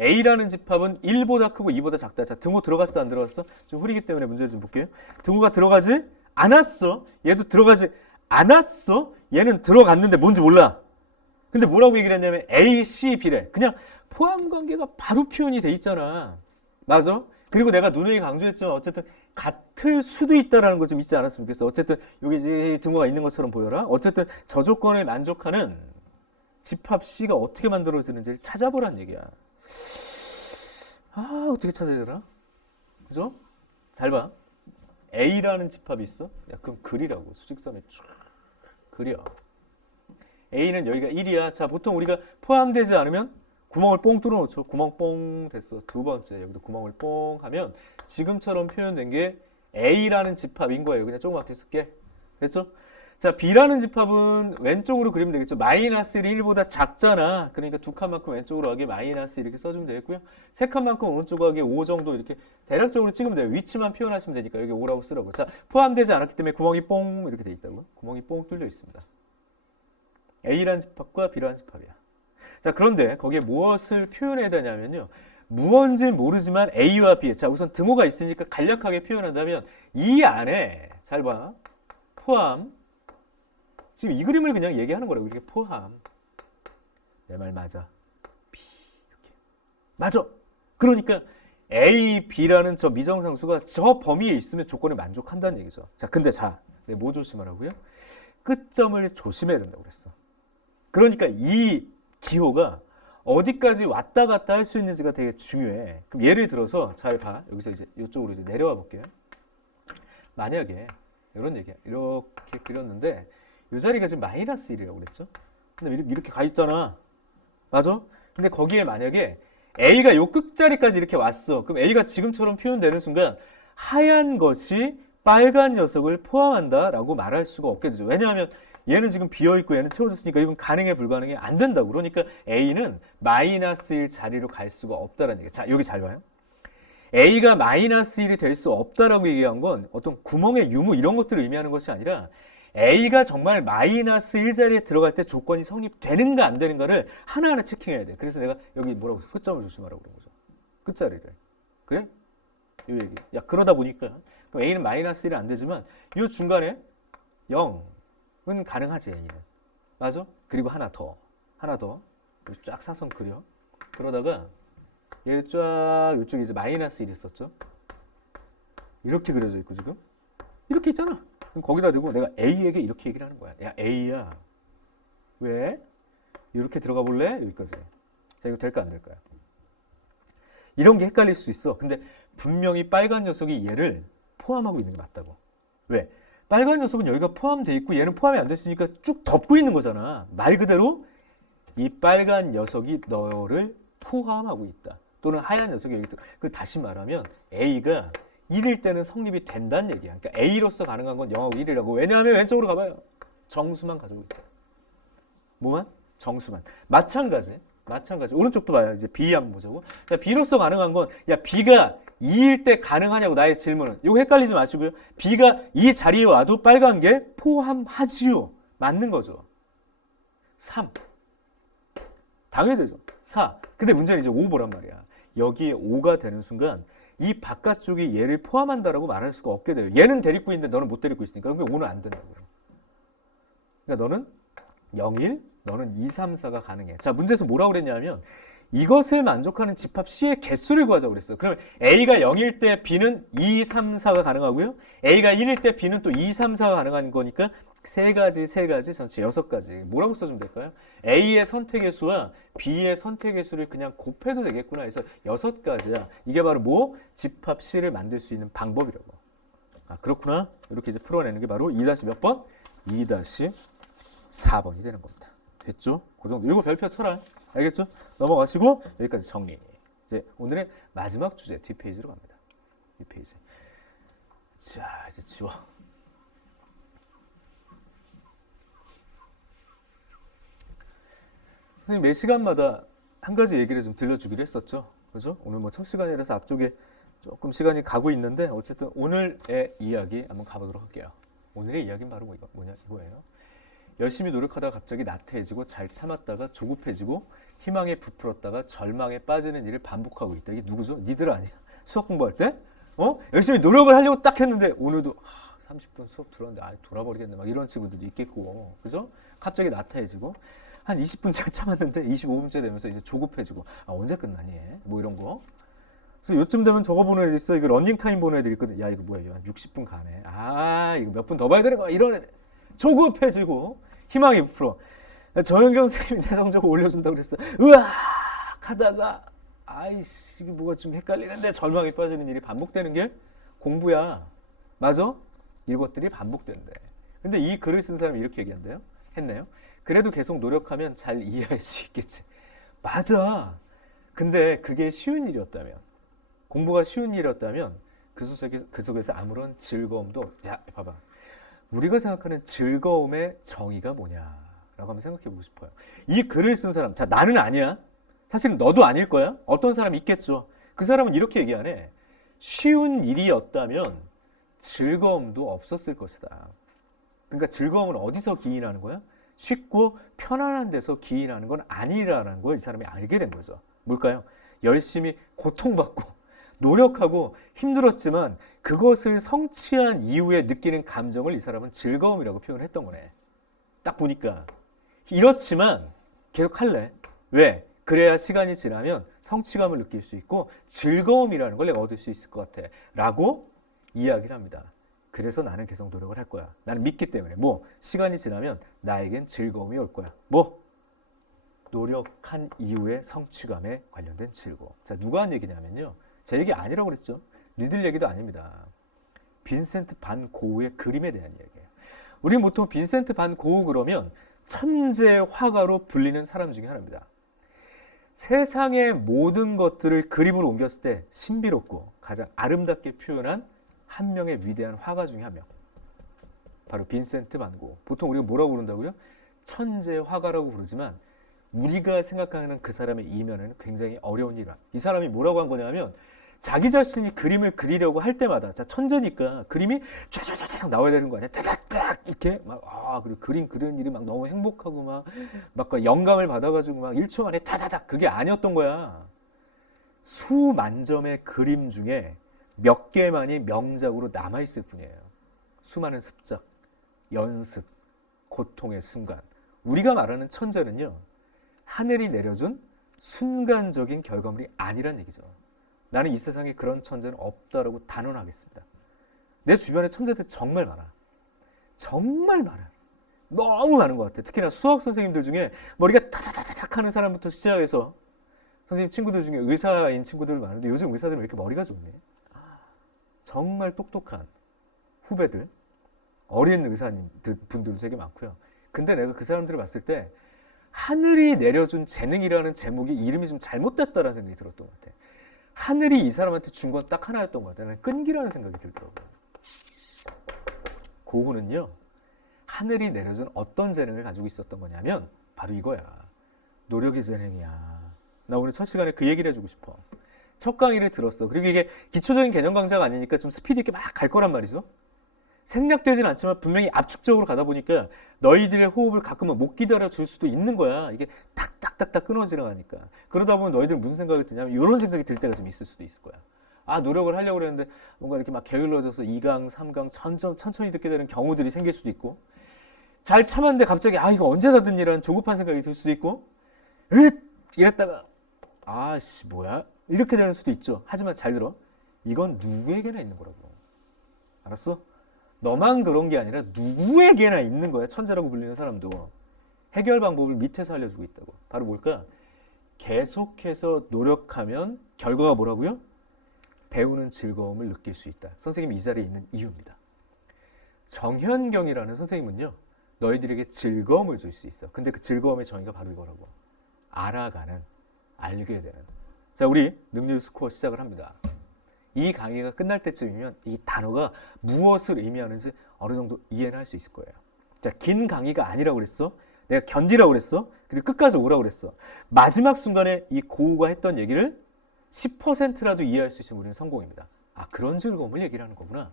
A라는 집합은 1보다 크고 2보다 작다. 자, 등호 들어갔어, 안 들어갔어? 좀 흐리기 때문에 문제를 좀 볼게요. 등호가 들어가지 않았어. 얘도 들어가지 않았어. 얘는 들어갔는데 뭔지 몰라. 근데 뭐라고 얘기를 했냐면 A, C, B래. 그냥 포함관계가 바로 표현이 돼 있잖아. 맞아? 그리고 내가 누누이 강조했죠. 어쨌든 같을 수도 있다라는 거 좀 잊지 않았으면 좋겠어. 어쨌든 여기 등호가 있는 것처럼 보여라. 어쨌든 저 조건을 만족하는 집합 C가 어떻게 만들어지는지를 찾아보란 얘기야. 아, 어떻게 찾아야 되나? 그죠? 잘 봐. A라는 집합이 있어? 야, 그럼 그리라고. 수직선에 쭉 그려. A는 여기가 1이야. 자, 보통 우리가 포함되지 않으면 구멍을 뽕 뚫어놓죠. 구멍 뽕 됐어. 두 번째 여기도 구멍을 뽕 하면 지금처럼 표현된 게 A라는 집합인 거예요. 그냥 조그맣게 쓸게. 됐죠? 자, B라는 집합은 왼쪽으로 그리면 되겠죠. 마이너스 1이 1보다 작잖아. 그러니까 두 칸만큼 왼쪽으로 하게 마이너스 이렇게 써주면 되겠고요. 세 칸만큼 오른쪽으로 하게 5 정도 이렇게 대략적으로 찍으면 돼요. 위치만 표현하시면 되니까 여기 5라고 쓰라고. 자, 포함되지 않았기 때문에 구멍이 뽕 이렇게 돼 있다고요. 구멍이 뽕 뚫려 있습니다. A라는 집합과 B라는 집합이야. 자, 그런데 거기에 무엇을 표현해야 되냐면요. 무언지는 모르지만 A와 B. 자, 우선 등호가 있으니까 간략하게 표현한다면 이 안에 잘 봐. 포함. 지금 이 그림을 그냥 얘기하는 거라고. 이렇게 포함. 내 말 맞아. B 이렇게. 맞아. 그러니까 A, B라는 저 미정상수가 저 범위에 있으면 조건에 만족한다는 얘기죠. 자, 근데 뭐 조심하라고요? 끝점을 조심해야 된다고 그랬어. 그러니까 이 기호가 어디까지 왔다 갔다 할 수 있는지가 되게 중요해. 그럼 예를 들어서 잘 봐. 여기서 이제 이쪽으로 이제 내려와 볼게요. 만약에 이런 얘기야. 이렇게 그렸는데 이 자리가 지금 마이너스 1이라고 그랬죠? 근데 이렇게 가 있잖아. 맞아? 근데 거기에 만약에 A가 요 끝자리까지 이렇게 왔어. 그럼 A가 지금처럼 표현되는 순간 하얀 것이 빨간 녀석을 포함한다라고 말할 수가 없게 되죠. 왜냐하면 얘는 지금 비어있고 얘는 채워졌으니까 이건 가능해 불가능해 안 된다고. 그러니까 A는 마이너스 1 자리로 갈 수가 없다라는 얘기야. 자, 여기 잘 봐요. A가 마이너스 1이 될 수 없다라고 얘기한 건 어떤 구멍의 유무 이런 것들을 의미하는 것이 아니라 A가 정말 마이너스 1 자리에 들어갈 때 조건이 성립되는가 안 되는가를 하나하나 체킹해야 돼. 그래서 내가 여기 뭐라고 끝점을 조심하라고 그런 거죠. 끝자리를. 그래? 이 얘기. 야, 그러다 보니까 그럼 A는 마이너스 1은 안 되지만 이 중간에 0은 가능하지. A는. 맞아? 그리고 하나 더. 쫙 사선 그려. 그러다가 얘를 쫙 이쪽에 이제 마이너스 1이 있었죠. 이렇게 그려져 있고 지금 이렇게 있잖아. 그럼 거기다 대고 내가 A에게 이렇게 얘기를 하는 거야. 야, A야. 왜? 이렇게 들어가 볼래? 여기까지. 자, 이거 될까 안 될까요? 이런 게 헷갈릴 수 있어. 근데 분명히 빨간 녀석이 얘를 포함하고 있는 게 맞다고. 왜? 빨간 녀석은 여기가 포함되어 있고 얘는 포함이 안 됐으니까 쭉 덮고 있는 거잖아. 말 그대로 이 빨간 녀석이 너를 포함하고 있다. 또는 하얀 녀석이 여기 있다. 그 다시 말하면 A가 1일 때는 성립이 된다는 얘기야. 그러니까 A로서 가능한 건 0하고 1이라고. 왜냐하면 왼쪽으로 가봐요. 정수만 가지고 있다. 뭐만? 정수만. 마찬가지. 오른쪽도 봐요. 이제 B 한번 보자고. 자, B로서 가능한 건, 야, B가 2일 때 가능하냐고, 나의 질문은. 이거 헷갈리지 마시고요. B가 이 자리에 와도 빨간 게 포함하지요. 맞는 거죠. 3. 당연히 되죠. 4. 근데 문제는 이제 5 보란 말이야. 여기에 5가 되는 순간 이 바깥쪽이 얘를 포함한다라고 말할 수가 없게 돼요. 얘는 데리고 있는데 너는 못 데리고 있으니까. 그러니까 5는 안 된다고. 그러니까 너는 0, 1, 너는 2, 3, 4가 가능해. 자, 문제에서 뭐라고 그랬냐면 이것을 만족하는 집합 C의 개수를 구하자고 그랬어요. 그러면 A가 0일 때 B는 2, 3, 4가 가능하고요. A가 1일 때 B는 또 2, 3, 4가 가능한 거니까 세 가지, 전체 6가지. 뭐라고 써주면 될까요? A의 선택의 수와 B의 선택의 수를 그냥 곱해도 되겠구나 해서 6가지야. 이게 바로 뭐? 집합 C를 만들 수 있는 방법이라고. 아, 그렇구나. 이렇게 이제 풀어내는 게 바로 2- 몇 번? 2-4번이 되는 겁니다. 됐죠? 그 정도. 이거 별표 쳐라. 알겠죠? 넘어가시고 여기까지 정리. 이제 오늘의 마지막 주제 뒷페이지로 갑니다. 뒷페이지. 자, 이제 지워. 선생님 매 시간마다 한 가지 얘기를 좀 들려주기로 했었죠. 그죠? 오늘 뭐 첫 시간이라서 앞쪽에 조금 시간이 가고 있는데 어쨌든 오늘의 이야기 한번 가보도록 할게요. 오늘의 이야기는 바로 이거예요. 열심히 노력하다가 갑자기 나태해지고 잘 참았다가 조급해지고 희망에 부풀었다가 절망에 빠지는 일을 반복하고 있다. 이게 누구죠? 니들 아니야? 수학 공부할 때? 열심히 노력을 하려고 딱 했는데 오늘도 30분 수업 들었는데 돌아버리겠네. 막 이런 친구들도 있겠고. 그죠? 갑자기 나태해지고 한 20분 참았는데 25분째 되면서 이제 조급해지고 언제 끝나니? 뭐 이런 거. 그래서 요쯤 되면 저거 보는 애들 있어. 이거 런닝타임 보는 애들 있거든. 야, 이거 뭐야? 이거 한 60분 가네. 이거 몇 분 더 봐야 되는 거야. 이런 애들. 조급해지고 희망이 부풀어. 정현경 선생님이 내 성적을 올려준다고 그랬어. 으악! 하다가 아이씨 이게 뭐가 좀 헷갈리는데 절망에 빠지는 일이 반복되는 게 공부야. 맞아? 이것들이 반복된대. 근데 이 글을 쓴 사람이 이렇게 얘기한대요. 했나요? 그래도 계속 노력하면 잘 이해할 수 있겠지. 맞아. 근데 그게 쉬운 일이었다면, 공부가 쉬운 일이었다면 그 속에서 아무런 즐거움도, 야, 봐봐. 우리가 생각하는 즐거움의 정의가 뭐냐라고 한번 생각해 보고 싶어요. 이 글을 쓴 사람, 자, 나는 아니야. 사실 너도 아닐 거야. 어떤 사람이 있겠죠. 그 사람은 이렇게 얘기하네. 쉬운 일이었다면 즐거움도 없었을 것이다. 그러니까 즐거움은 어디서 기인하는 거야? 쉽고 편안한 데서 기인하는 건 아니라는 걸 이 사람이 알게 된 거죠. 뭘까요? 열심히 고통받고 노력하고 힘들었지만 그것을 성취한 이후에 느끼는 감정을 이 사람은 즐거움이라고 표현했던 거네. 딱 보니까. 이렇지만 계속 할래. 왜? 그래야 시간이 지나면 성취감을 느낄 수 있고 즐거움이라는 걸 내가 얻을 수 있을 것 같아. 라고 이야기를 합니다. 그래서 나는 계속 노력을 할 거야. 나는 믿기 때문에. 뭐? 시간이 지나면 나에겐 즐거움이 올 거야. 뭐? 노력한 이후의 성취감에 관련된 즐거움. 자, 누가 한 얘기냐면요. 제 얘기 아니라고 그랬죠. 니들 얘기도 아닙니다. 빈센트 반 고흐의 그림에 대한 얘기예요. 우리 보통 빈센트 반 고흐 그러면 천재 화가로 불리는 사람 중에 하나입니다. 세상의 모든 것들을 그림으로 옮겼을 때 신비롭고 가장 아름답게 표현한 한 명의 위대한 화가 중에 한 명. 바로 빈센트 반 고흐. 보통 우리가 뭐라고 부른다고요? 천재 화가라고 부르지만 우리가 생각하는 그 사람의 이면에는 굉장히 어려운 일이야. 이 사람이 뭐라고 한 거냐면 자기 자신이 그림을 그리려고 할 때마다, 자, 천재니까 그림이 쫙쫙쫙 나와야 되는 거 아니야? 쫙쫙쫙 이렇게 막, 그리고 그림 그리는 일이 막 너무 행복하고 막 영감을 받아가지고 막 1초 만에 다다닥 그게 아니었던 거야. 수만 점의 그림 중에 몇 개만이 명작으로 남아있을 뿐이에요. 수많은 습작, 연습, 고통의 순간. 우리가 말하는 천재는요, 하늘이 내려준 순간적인 결과물이 아니란 얘기죠. 나는 이 세상에 그런 천재는 없다라고 단언하겠습니다. 내 주변에 천재들 정말 많아. 정말 많아. 너무 많은 것 같아. 특히나 수학 선생님들 중에 머리가 타다다닥 하는 사람부터 시작해서 선생님 친구들 중에 의사인 친구들 많은데 요즘 의사들은 왜 이렇게 머리가 좋네. 정말 똑똑한 후배들, 어린 의사님 분들도 되게 많고요. 근데 내가 그 사람들을 봤을 때 하늘이 내려준 재능이라는 제목이 이름이 좀 잘못됐다라는 생각이 들었던 것 같아. 하늘이 이 사람한테 준 건 딱 하나였던 것 같아. 나는 끈기라는 생각이 들더라고요. 고흐는요, 하늘이 내려준 어떤 재능을 가지고 있었던 거냐면 바로 이거야. 노력의 재능이야. 나 오늘 첫 시간에 그 얘기를 해주고 싶어. 첫 강의를 들었어. 그리고 이게 기초적인 개념 강좌가 아니니까 좀 스피드 있게 막 갈 거란 말이죠. 생략되진 않지만 분명히 압축적으로 가다 보니까 너희들의 호흡을 가끔은 못 기다려 줄 수도 있는 거야. 이게 탁탁탁탁 끊어지나가니까. 그러다 보면 너희들은 무슨 생각이 드냐면 이런 생각이 들 때가 좀 있을 수도 있을 거야. 노력을 하려고 그랬는데 뭔가 이렇게 막 게을러져서 2강, 3강 천천히 듣게 되는 경우들이 생길 수도 있고, 잘 참았는데 갑자기 이거 언제 다 듣니라는 조급한 생각이 들 수도 있고, 이랬다가 뭐야? 이렇게 되는 수도 있죠. 하지만 잘 들어. 이건 누구에게나 있는 거라고. 알았어? 너만 그런 게 아니라 누구에게나 있는 거야. 천재라고 불리는 사람도. 해결 방법을 밑에서 알려주고 있다고. 바로 뭘까? 계속해서 노력하면 결과가 뭐라고요? 배우는 즐거움을 느낄 수 있다. 선생님이 이 자리에 있는 이유입니다. 정현경이라는 선생님은요, 너희들에게 즐거움을 줄 수 있어. 근데 그 즐거움의 정의가 바로 이거라고. 알아가는, 알게 되는. 자, 우리 능률 스코어 시작을 합니다. 이 강의가 끝날 때쯤이면 이 단어가 무엇을 의미하는지 어느 정도 이해는 할 수 있을 거예요. 자, 긴 강의가 아니라고 그랬어. 내가 견디라고 그랬어. 그리고 끝까지 오라고 그랬어. 마지막 순간에 이 고우가 했던 얘기를 10%라도 이해할 수 있으면 우리는 성공입니다. 그런 즐거움을 얘기를 하는 거구나.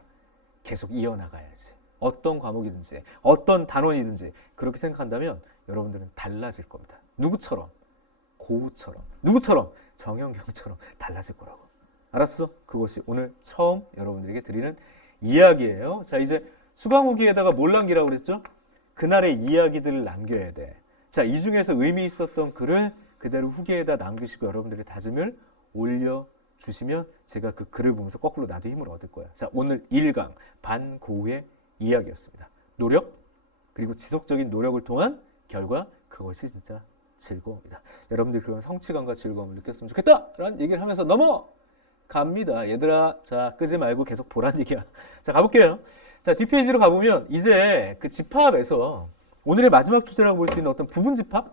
계속 이어나가야지. 어떤 과목이든지 어떤 단원이든지 그렇게 생각한다면 여러분들은 달라질 겁니다. 누구처럼? 고우처럼. 누구처럼? 정현경처럼 달라질 거라고. 알았어? 그것이 오늘 처음 여러분들에게 드리는 이야기예요. 자, 이제 수강 후기에다가 뭘 남기라고 그랬죠? 그날의 이야기들을 남겨야 돼. 자, 이 중에서 의미 있었던 글을 그대로 후기에다 남기시고 여러분들의 다짐을 올려주시면 제가 그 글을 보면서 거꾸로 나도 힘을 얻을 거야. 자, 오늘 1강 반고우의 이야기였습니다. 노력, 그리고 지속적인 노력을 통한 결과, 그것이 진짜 즐거움이다. 여러분들이 그런 성취감과 즐거움을 느꼈으면 좋겠다라는 얘기를 하면서 넘어갑니다. 얘들아, 자, 끄지 말고 계속 보란 얘기야. 자, 가볼게요. 자, 뒷페이지로 가보면 이제 그 집합에서 오늘의 마지막 주제라고 볼 수 있는 어떤 부분 집합,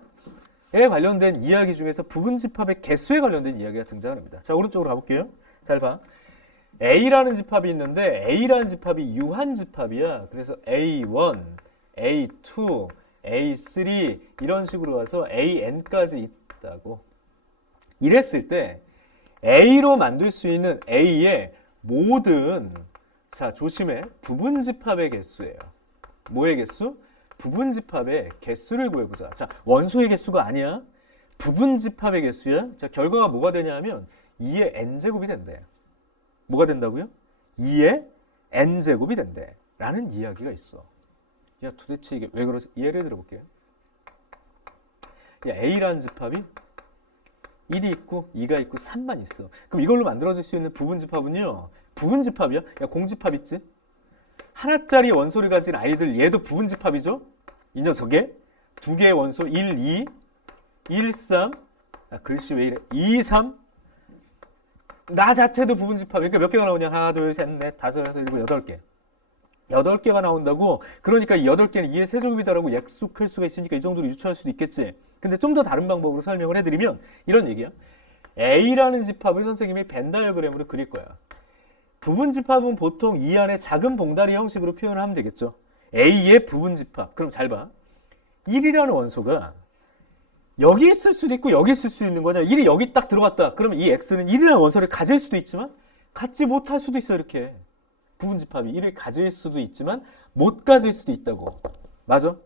관련된 이야기 중에서 부분집합의 개수에 관련된 이야기가 등장합니다. 자, 오른쪽으로 가볼게요. 잘 봐. A라는 집합이 있는데 A라는 집합이 유한집합이야. 그래서 A1, A2, A3 이런 식으로 가서 AN까지 있다고. 이랬을 때 A로 만들 수 있는 A의 모든, 자 조심해, 부분집합의 개수예요. 뭐의 개수? 부분집합의 개수를 구해보자. 자, 원소의 개수가 아니야. 부분집합의 개수야. 자, 결과가 뭐가 되냐 하면 2의 n제곱이 된대. 뭐가 된다고요? 2의 n제곱이 된대. 라는 이야기가 있어. 야, 도대체 이게 왜 그러지? 예를 들어볼게요. 야, A라는 집합이 1이 있고 2가 있고 3만 있어. 그럼 이걸로 만들어질 수 있는 부분집합은요. 부분집합이야? 야, 공집합 있지? 하나짜리 원소를 가진 아이들, 얘도 부분집합이죠? 이 녀석의 두 개의 원소 1, 2, 1, 3. 아, 글씨 왜 이래? 2, 3. 나 자체도 부분집합. 그러니까 몇 개가 나오냐? 하나, 둘, 셋, 넷, 다섯, 여섯, 일곱, 8개. 8개가 나온다고. 그러니까 이 8개는 2의 세제곱이다라고 약속할 수가 있으니까 이 정도로 유추할 수도 있겠지. 근데 좀 더 다른 방법으로 설명을 해드리면 이런 얘기야. A라는 집합을 선생님이 벤 다이어그램으로 그릴 거야. 부분집합은 보통 이 안에 작은 봉다리 형식으로 표현을 하면 되겠죠. A의 부분집합. 그럼 잘 봐. 1이라는 원소가 여기 있을 수도 있고 여기 있을 수 있는 거냐. 1이 여기 딱 들어갔다. 그러면 이 X는 1이라는 원소를 가질 수도 있지만 갖지 못할 수도 있어. 이렇게. 부분집합이 1을 가질 수도 있지만 못 가질 수도 있다고. 맞아?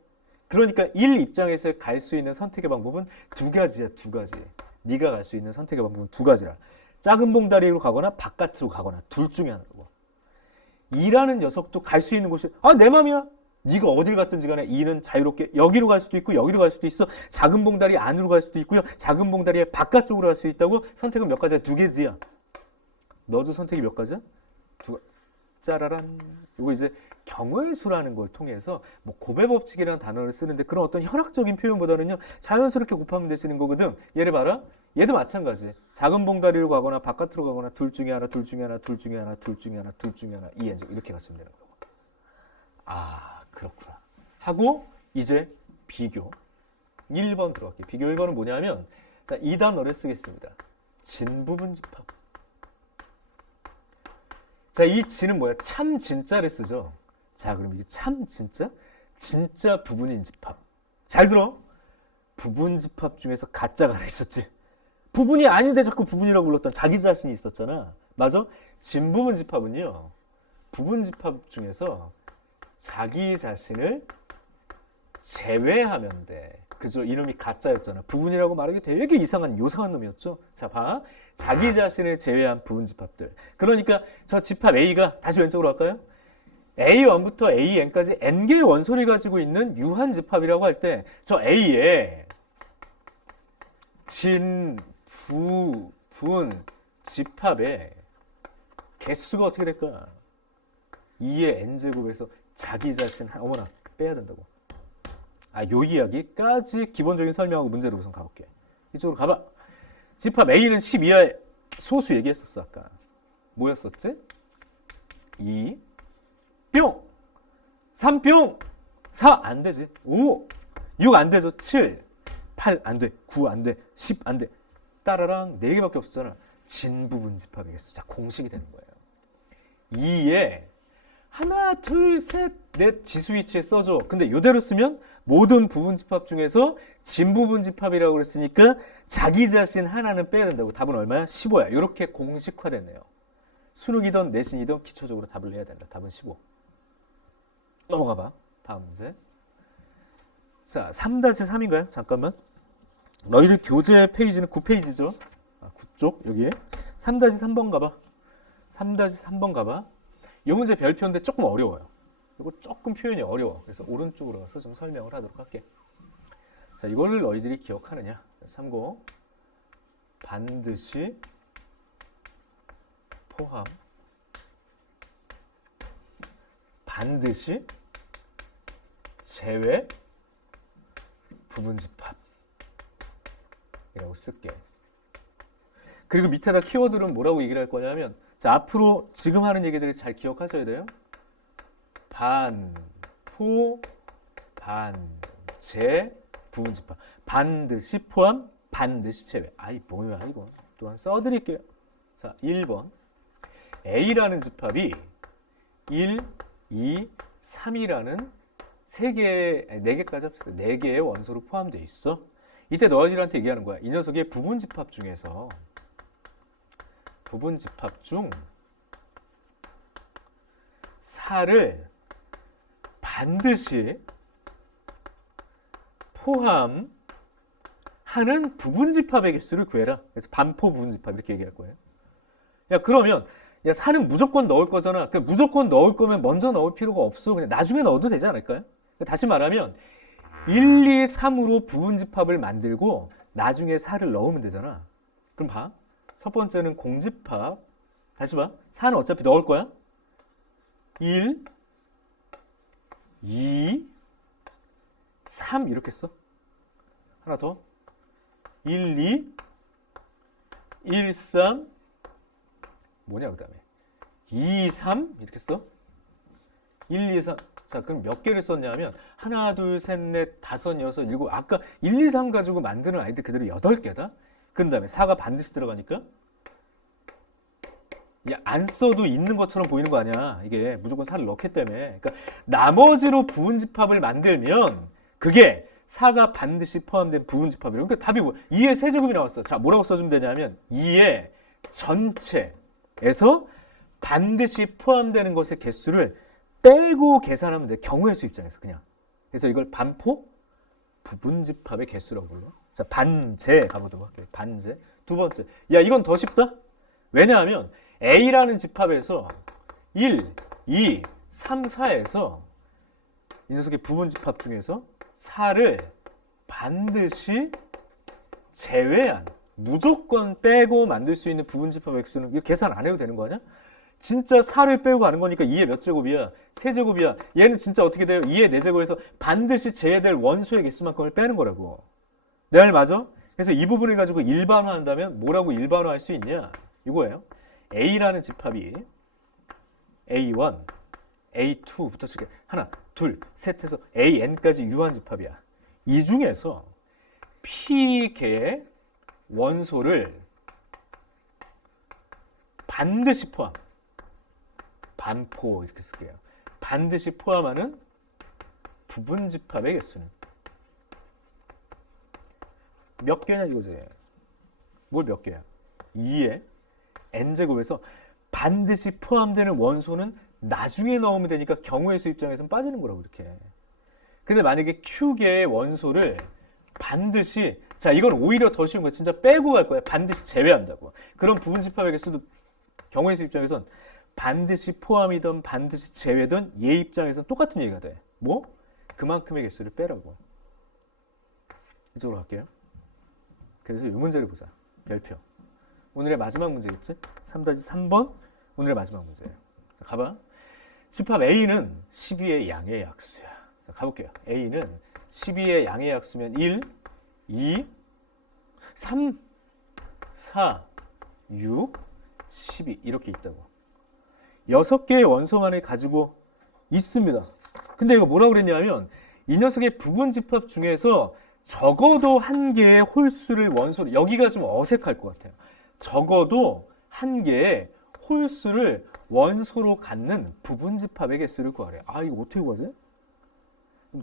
그러니까 1 입장에서 갈 수 있는 선택의 방법은 두 가지야. 두 가지. 네가 갈 수 있는 선택의 방법은 두 가지라. 작은 봉다리로 가거나 바깥으로 가거나 둘 중에 하나고. 2라는 녀석도 갈 수 있는 곳이 내 맘이야. 네가 어딜 갔든지 간에 2는 자유롭게 여기로 갈 수도 있고 여기로 갈 수도 있어. 작은 봉다리 안으로 갈 수도 있고요. 작은 봉다리의 바깥쪽으로 갈 수 있다고. 선택은 몇 가지야? 두 개지야. 너도 선택이 몇 가지야? 두 가지. 짜라란. 이거 이제 경우의 수라는 걸 통해서 뭐 곱의 법칙이라는 단어를 쓰는데 그런 어떤 현학적인 표현보다는요 자연스럽게 곱하면 되시는 거거든. 얘를 봐라. 얘도 마찬가지. 작은 봉다리로 가거나 바깥으로 가거나 둘 중에 하나, 둘 중에 하나, 둘 중에 하나, 둘 중에 하나, 둘 중에 하나. 이렇게 가시면 되는 거고. 아, 그렇구나. 하고 이제 비교. 1번 들어갈게요. 비교 1번은 뭐냐면 이 단어를 쓰겠습니다. 진부분집합. 자, 이 진은 뭐야? 참 진짜를 쓰죠. 자, 그럼 이게 참 진짜? 진짜 부분인 집합. 잘 들어. 부분집합 중에서 가짜가 하나 있었지. 부분이 아닌데 자꾸 부분이라고 불렀던 자기 자신이 있었잖아. 맞아? 진부분집합은요. 부분집합 중에서 자기 자신을 제외하면 돼. 그죠? 이놈이 가짜였잖아. 부분이라고 말하기 되게 이상한 요상한 놈이었죠. 자, 봐. 자기 자신을 제외한 부분집합들. 그러니까 저 집합 A가 다시 왼쪽으로 갈까요? A1부터 AN까지 N개의 원소를 가지고 있는 유한집합이라고 할 때 저 A의 진, 부, 분, 집합의 개수가 어떻게 될까? 2의 n제곱에서 자기 자신 어머나 빼야 된다고. 요 이야기까지 기본적인 설명하고 문제로 우선 가볼게. 이쪽으로 가봐. 집합 A는 10 이하의 소수 얘기했었어 아까. 뭐였었지? 2 뿅 3 뿅 4 안 되지. 5 6 안 되죠. 7 8 안 돼. 9 안 돼. 10 안 돼. 따라랑 4개밖에 없었잖아. 진부분집합이겠어. 자, 공식이 되는 거예요. 2에 하나, 둘, 셋, 넷 지수 위치에 써줘. 근데 이대로 쓰면 모든 부분집합 중에서 진부분집합이라고 그랬으니까 자기 자신 하나는 빼야 된다고. 답은 얼마야? 15야. 이렇게 공식화됐네요. 수능이든 내신이든 기초적으로 답을 내야 된다. 답은 15. 넘어가 봐. 다음 문제. 자, 3-3인가요? 잠깐만. 너희들 교재 페이지는 9페이지죠? 9쪽 여기에 3-3번 가봐. 3-3번 가봐. 이 문제 별표인데 조금 어려워요. 이거 조금 표현이 어려워. 그래서 오른쪽으로 가서 좀 설명을 하도록 할게. 자, 이거를 너희들이 기억하느냐? 참고. 반드시 포함. 반드시 제외 부분집합. 이라고 쓸게. 그리고 밑에다 키워드는 뭐라고 얘기를 할 거냐면 자, 앞으로 지금 하는 얘기들을 잘 기억하셔야 돼요. 반, 포, 반, 제, 부분집합. 반드시 포함, 반드시 제외. 아이 뭐야 이거. 또한 써드릴게요. 자, 1번. A라는 집합이 1, 2, 3이라는 4개까지 합시다. 4개의 원소로 포함되어 있어. 이때 너희들한테 얘기하는 거야. 이 녀석의 부분집합 중에서 부분집합 중 4를 반드시 포함하는 부분집합의 개수를 구해라. 그래서 반포 부분집합 이렇게 얘기할 거예요. 야 그러면 야 4는 무조건 넣을 거잖아. 그러니까 무조건 넣을 거면 먼저 넣을 필요가 없어. 그냥 나중에 넣어도 되지 않을까요? 그러니까 다시 말하면 1, 2, 3으로 부분집합을 만들고 나중에 4를 넣으면 되잖아. 그럼 봐. 첫 번째는 공집합. 다시 봐. 4는 어차피 넣을 거야. 1, 2, 3 이렇게 써. 하나 더. 1, 2, 1, 3 뭐냐 그 다음에 2, 3 이렇게 써. 1, 2, 3 자 그럼 몇 개를 썼냐면 하나, 둘, 셋, 넷, 다섯, 여섯, 일곱 아까 1, 2, 3 가지고 만드는 아이들 그대로 8개다. 그런 다음에 4가 반드시 들어가니까 야, 안 써도 있는 것처럼 보이는 거 아니야. 이게 무조건 4를 넣기 때문에. 그러니까 나머지로 부분집합을 만들면 그게 4가 반드시 포함된 부분집합이에요. 그러니까 답이 뭐 2의 세제곱이 나왔어. 자, 뭐라고 써주면 되냐면 2의 전체에서 반드시 포함되는 것의 개수를 빼고 계산하면 돼. 경우의 수 입장에서 그냥. 그래서 이걸 반포 부분집합의 개수라고 불러. 자, 반제 가보도록 할게요. 반제. 두 번째. 야, 이건 더 쉽다. 왜냐하면 A라는 집합에서 1, 2, 3, 4에서 이 녀석의 부분집합 중에서 4를 반드시 제외한 무조건 빼고 만들 수 있는 부분집합의 개수는 이거 계산 안 해도 되는 거 아니야? 진짜 4를 빼고 가는 거니까 2의 몇 제곱이야? 세제곱이야. 얘는 진짜 어떻게 돼요? 2의 4제곱에서 반드시 제외될 원소의 개수만큼을 빼는 거라고. 내 말 맞아? 그래서 이 부분을 가지고 일반화한다면 뭐라고 일반화할 수 있냐? 이거예요. A라는 집합이 A1, A2부터 시작해 하나, 둘, 셋 해서 AN까지 유한 집합이야. 이 중에서 P개의 원소를 반드시 포함, 반포 이렇게 쓸게요. 반드시 포함하는 부분집합의 개수는 몇 개냐 이거지. 뭘 몇 개야? 2의 n제곱에서 반드시 포함되는 원소는 나중에 넣으면 되니까 경우의 수 입장에서는 빠지는 거라고 이렇게. 근데 만약에 Q개의 원소를 반드시 자 이건 오히려 더 쉬운 거야. 진짜 빼고 갈 거야. 반드시 제외한다고. 그런 부분집합의 개수도 경우의 수 입장에선 반드시 포함이든 반드시 제외든 얘 입장에선 똑같은 얘기가 돼. 뭐? 그만큼의 개수를 빼라고. 이쪽으로 갈게요. 그래서 이 문제를 보자. 별표. 오늘의 마지막 문제겠지? 3-3번 오늘의 마지막 문제예요. 자, 가봐. 집합 A는 12의 양의 약수야. 자, 가볼게요. A는 12의 양의 약수면 1, 2, 3, 4, 6, 12 이렇게 있다고. 6개의 원소만을 가지고 있습니다. 근데 이거 뭐라고 그랬냐면 이 녀석의 부분집합 중에서 적어도 한 개의 홀수를 원소로 여기가 좀 어색할 것 같아요. 적어도 한 개의 홀수를 원소로 갖는 부분집합의 개수를 구하래. 아 이거 어떻게 구하지?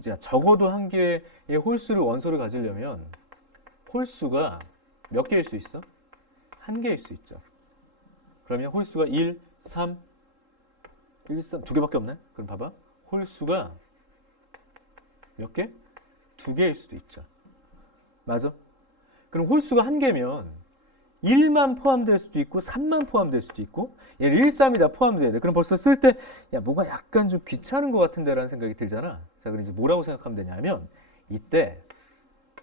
자, 적어도 한 개의 홀수를 원소를 가지려면 홀수가 몇 개일 수 있어? 한 개일 수 있죠. 그러면 홀수가 1, 3, 1, 3, 두 개밖에 없네? 그럼 봐봐. 홀수가 몇 개? 2개일 수도 있죠. 맞아? 그럼 홀수가 한 개면 1만 포함될 수도 있고 3만 포함될 수도 있고 얘는 1, 3이 다 포함돼야 돼. 그럼 벌써 쓸 때 야 뭐가 약간 좀 귀찮은 것 같은데 라는 생각이 들잖아. 자 그럼 이제 뭐라고 생각하면 되냐면 이때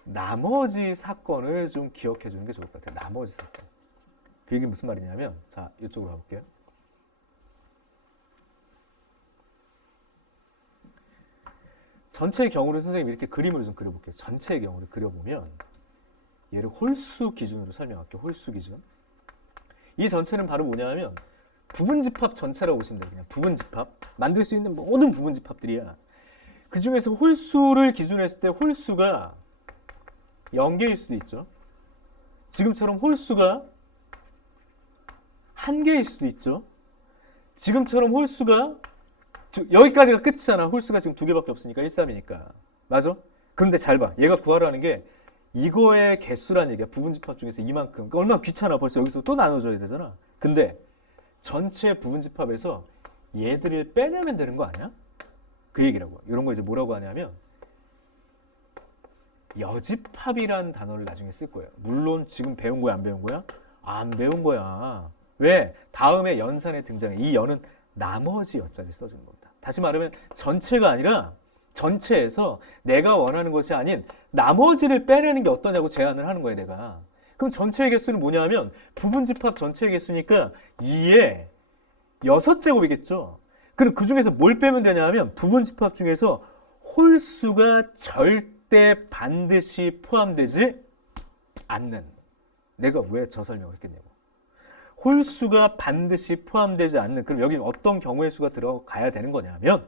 나머지 사건을 좀 기억해 주는 게 좋을 것 같아요. 나머지 사건. 그게 무슨 말이냐면 자 이쪽으로 가볼게요. 전체의 경우를 선생님이 이렇게 그림으로 좀 그려볼게요. 전체의 경우를 그려보면 얘를 홀수 기준으로 설명할게요. 홀수 기준. 이 전체는 바로 뭐냐면 부분집합 전체라고 보시면 돼요. 그냥 부분집합. 만들 수 있는 모든 부분집합들이야. 그 중에서 홀수를 기준으로 했을 때 홀수가 0개일 수도 있죠. 지금처럼 홀수가 1개일 수도 있죠. 지금처럼 홀수가 여기까지가 끝이잖아. 홀수가 지금 2개밖에 없으니까 1, 3이니까. 맞아? 그런데 잘 봐. 얘가 구하라는 게 이거의 개수란 얘기야. 부분집합 중에서 이만큼. 그러니까 얼마나 귀찮아. 벌써 여기서 또 나눠줘야 되잖아. 근데 전체 부분집합에서 얘들을 빼내면 되는 거 아니야? 그 얘기라고. 이런 거 이제 뭐라고 하냐면 여집합이라는 단어를 나중에 쓸 거예요. 물론 지금 배운 거야, 안 배운 거야? 안 배운 거야. 왜? 다음에 연산에 등장해. 이 연은 나머지 여자를 써주는 겁니다. 다시 말하면 전체가 아니라 전체에서 내가 원하는 것이 아닌 나머지를 빼내는 게 어떠냐고 제안을 하는 거예요, 내가. 그럼 전체의 개수는 뭐냐면 부분집합 전체의 개수니까 2의 6제곱이겠죠. 그럼 그 중에서 뭘 빼면 되냐 하면 부분집합 중에서 홀수가 절대 반드시 포함되지 않는. 내가 왜 저 설명을 했겠냐고. 홀수가 반드시 포함되지 않는. 그럼 여기 어떤 경우의 수가 들어가야 되는 거냐면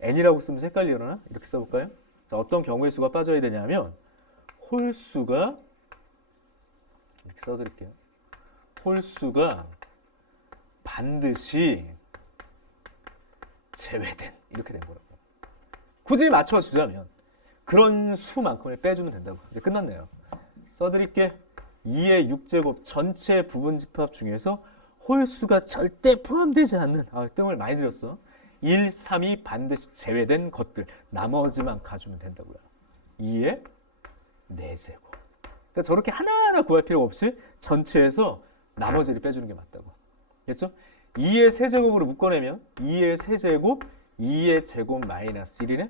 n이라고 쓰면 헷갈리려나? 이렇게 써볼까요? 자, 어떤 경우의 수가 빠져야 되냐면 홀수가 이렇게 써드릴게요. 홀수가 반드시 제외된 이렇게 된 거라고. 굳이 맞춰주자면 그런 수만큼을 빼주면 된다고. 이제 끝났네요. 써드릴게. 2의 6제곱 전체 부분집합 중에서 홀수가 절대 포함되지 않는, 뜸을 많이 들였어. 1, 3이 반드시 제외된 것들 나머지만 가주면 된다고요. 2의 4제곱. 그러니까 저렇게 하나하나 구할 필요가 없이 전체에서 나머지를 빼주는 게 맞다고. 됐죠? 2의 세제곱으로 묶어내면 2의 세제곱 2의 제곱 마이너스 1이네?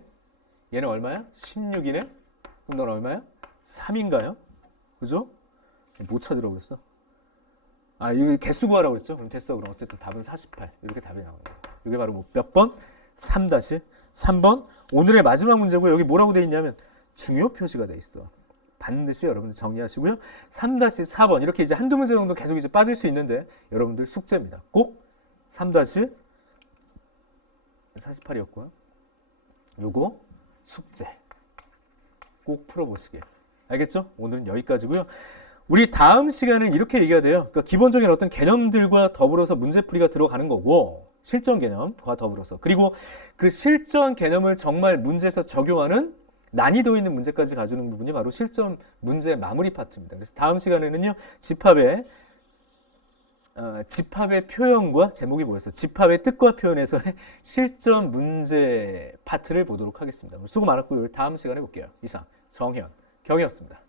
얘는 얼마야? 16이네? 그럼 넌 얼마야? 3인가요? 그죠? 못 찾으라고 그랬어? 이거 개수 구하라고 그랬죠? 그럼 됐어. 그럼 어쨌든 답은 48. 이렇게 답이 나오는 거예요. 이게 바로 몇 번? 3-3번. 오늘의 마지막 문제고 여기 뭐라고 되어 있냐면 중요 표시가 되어 있어. 반드시 여러분들 정리하시고요. 3-4번. 이렇게 이제 한두 문제 정도 계속 이제 빠질 수 있는데 여러분들 숙제입니다. 꼭 3-48이었고요. 요거 숙제. 꼭 풀어보시길. 알겠죠? 오늘은 여기까지고요. 우리 다음 시간은 이렇게 얘기가 돼요. 그러니까 기본적인 어떤 개념들과 더불어서 문제풀이가 들어가는 거고 실전 개념과 더불어서 그리고 그 실전 개념을 정말 문제에서 적용하는 난이도 있는 문제까지 가져오는 부분이 바로 실전 문제 마무리 파트입니다. 그래서 다음 시간에는요. 집합의 표현과 제목이 뭐였어? 집합의 뜻과 표현에서의 실전 문제 파트를 보도록 하겠습니다. 수고 많았고요. 다음 시간에 볼게요. 이상 정현, 경이었습니다.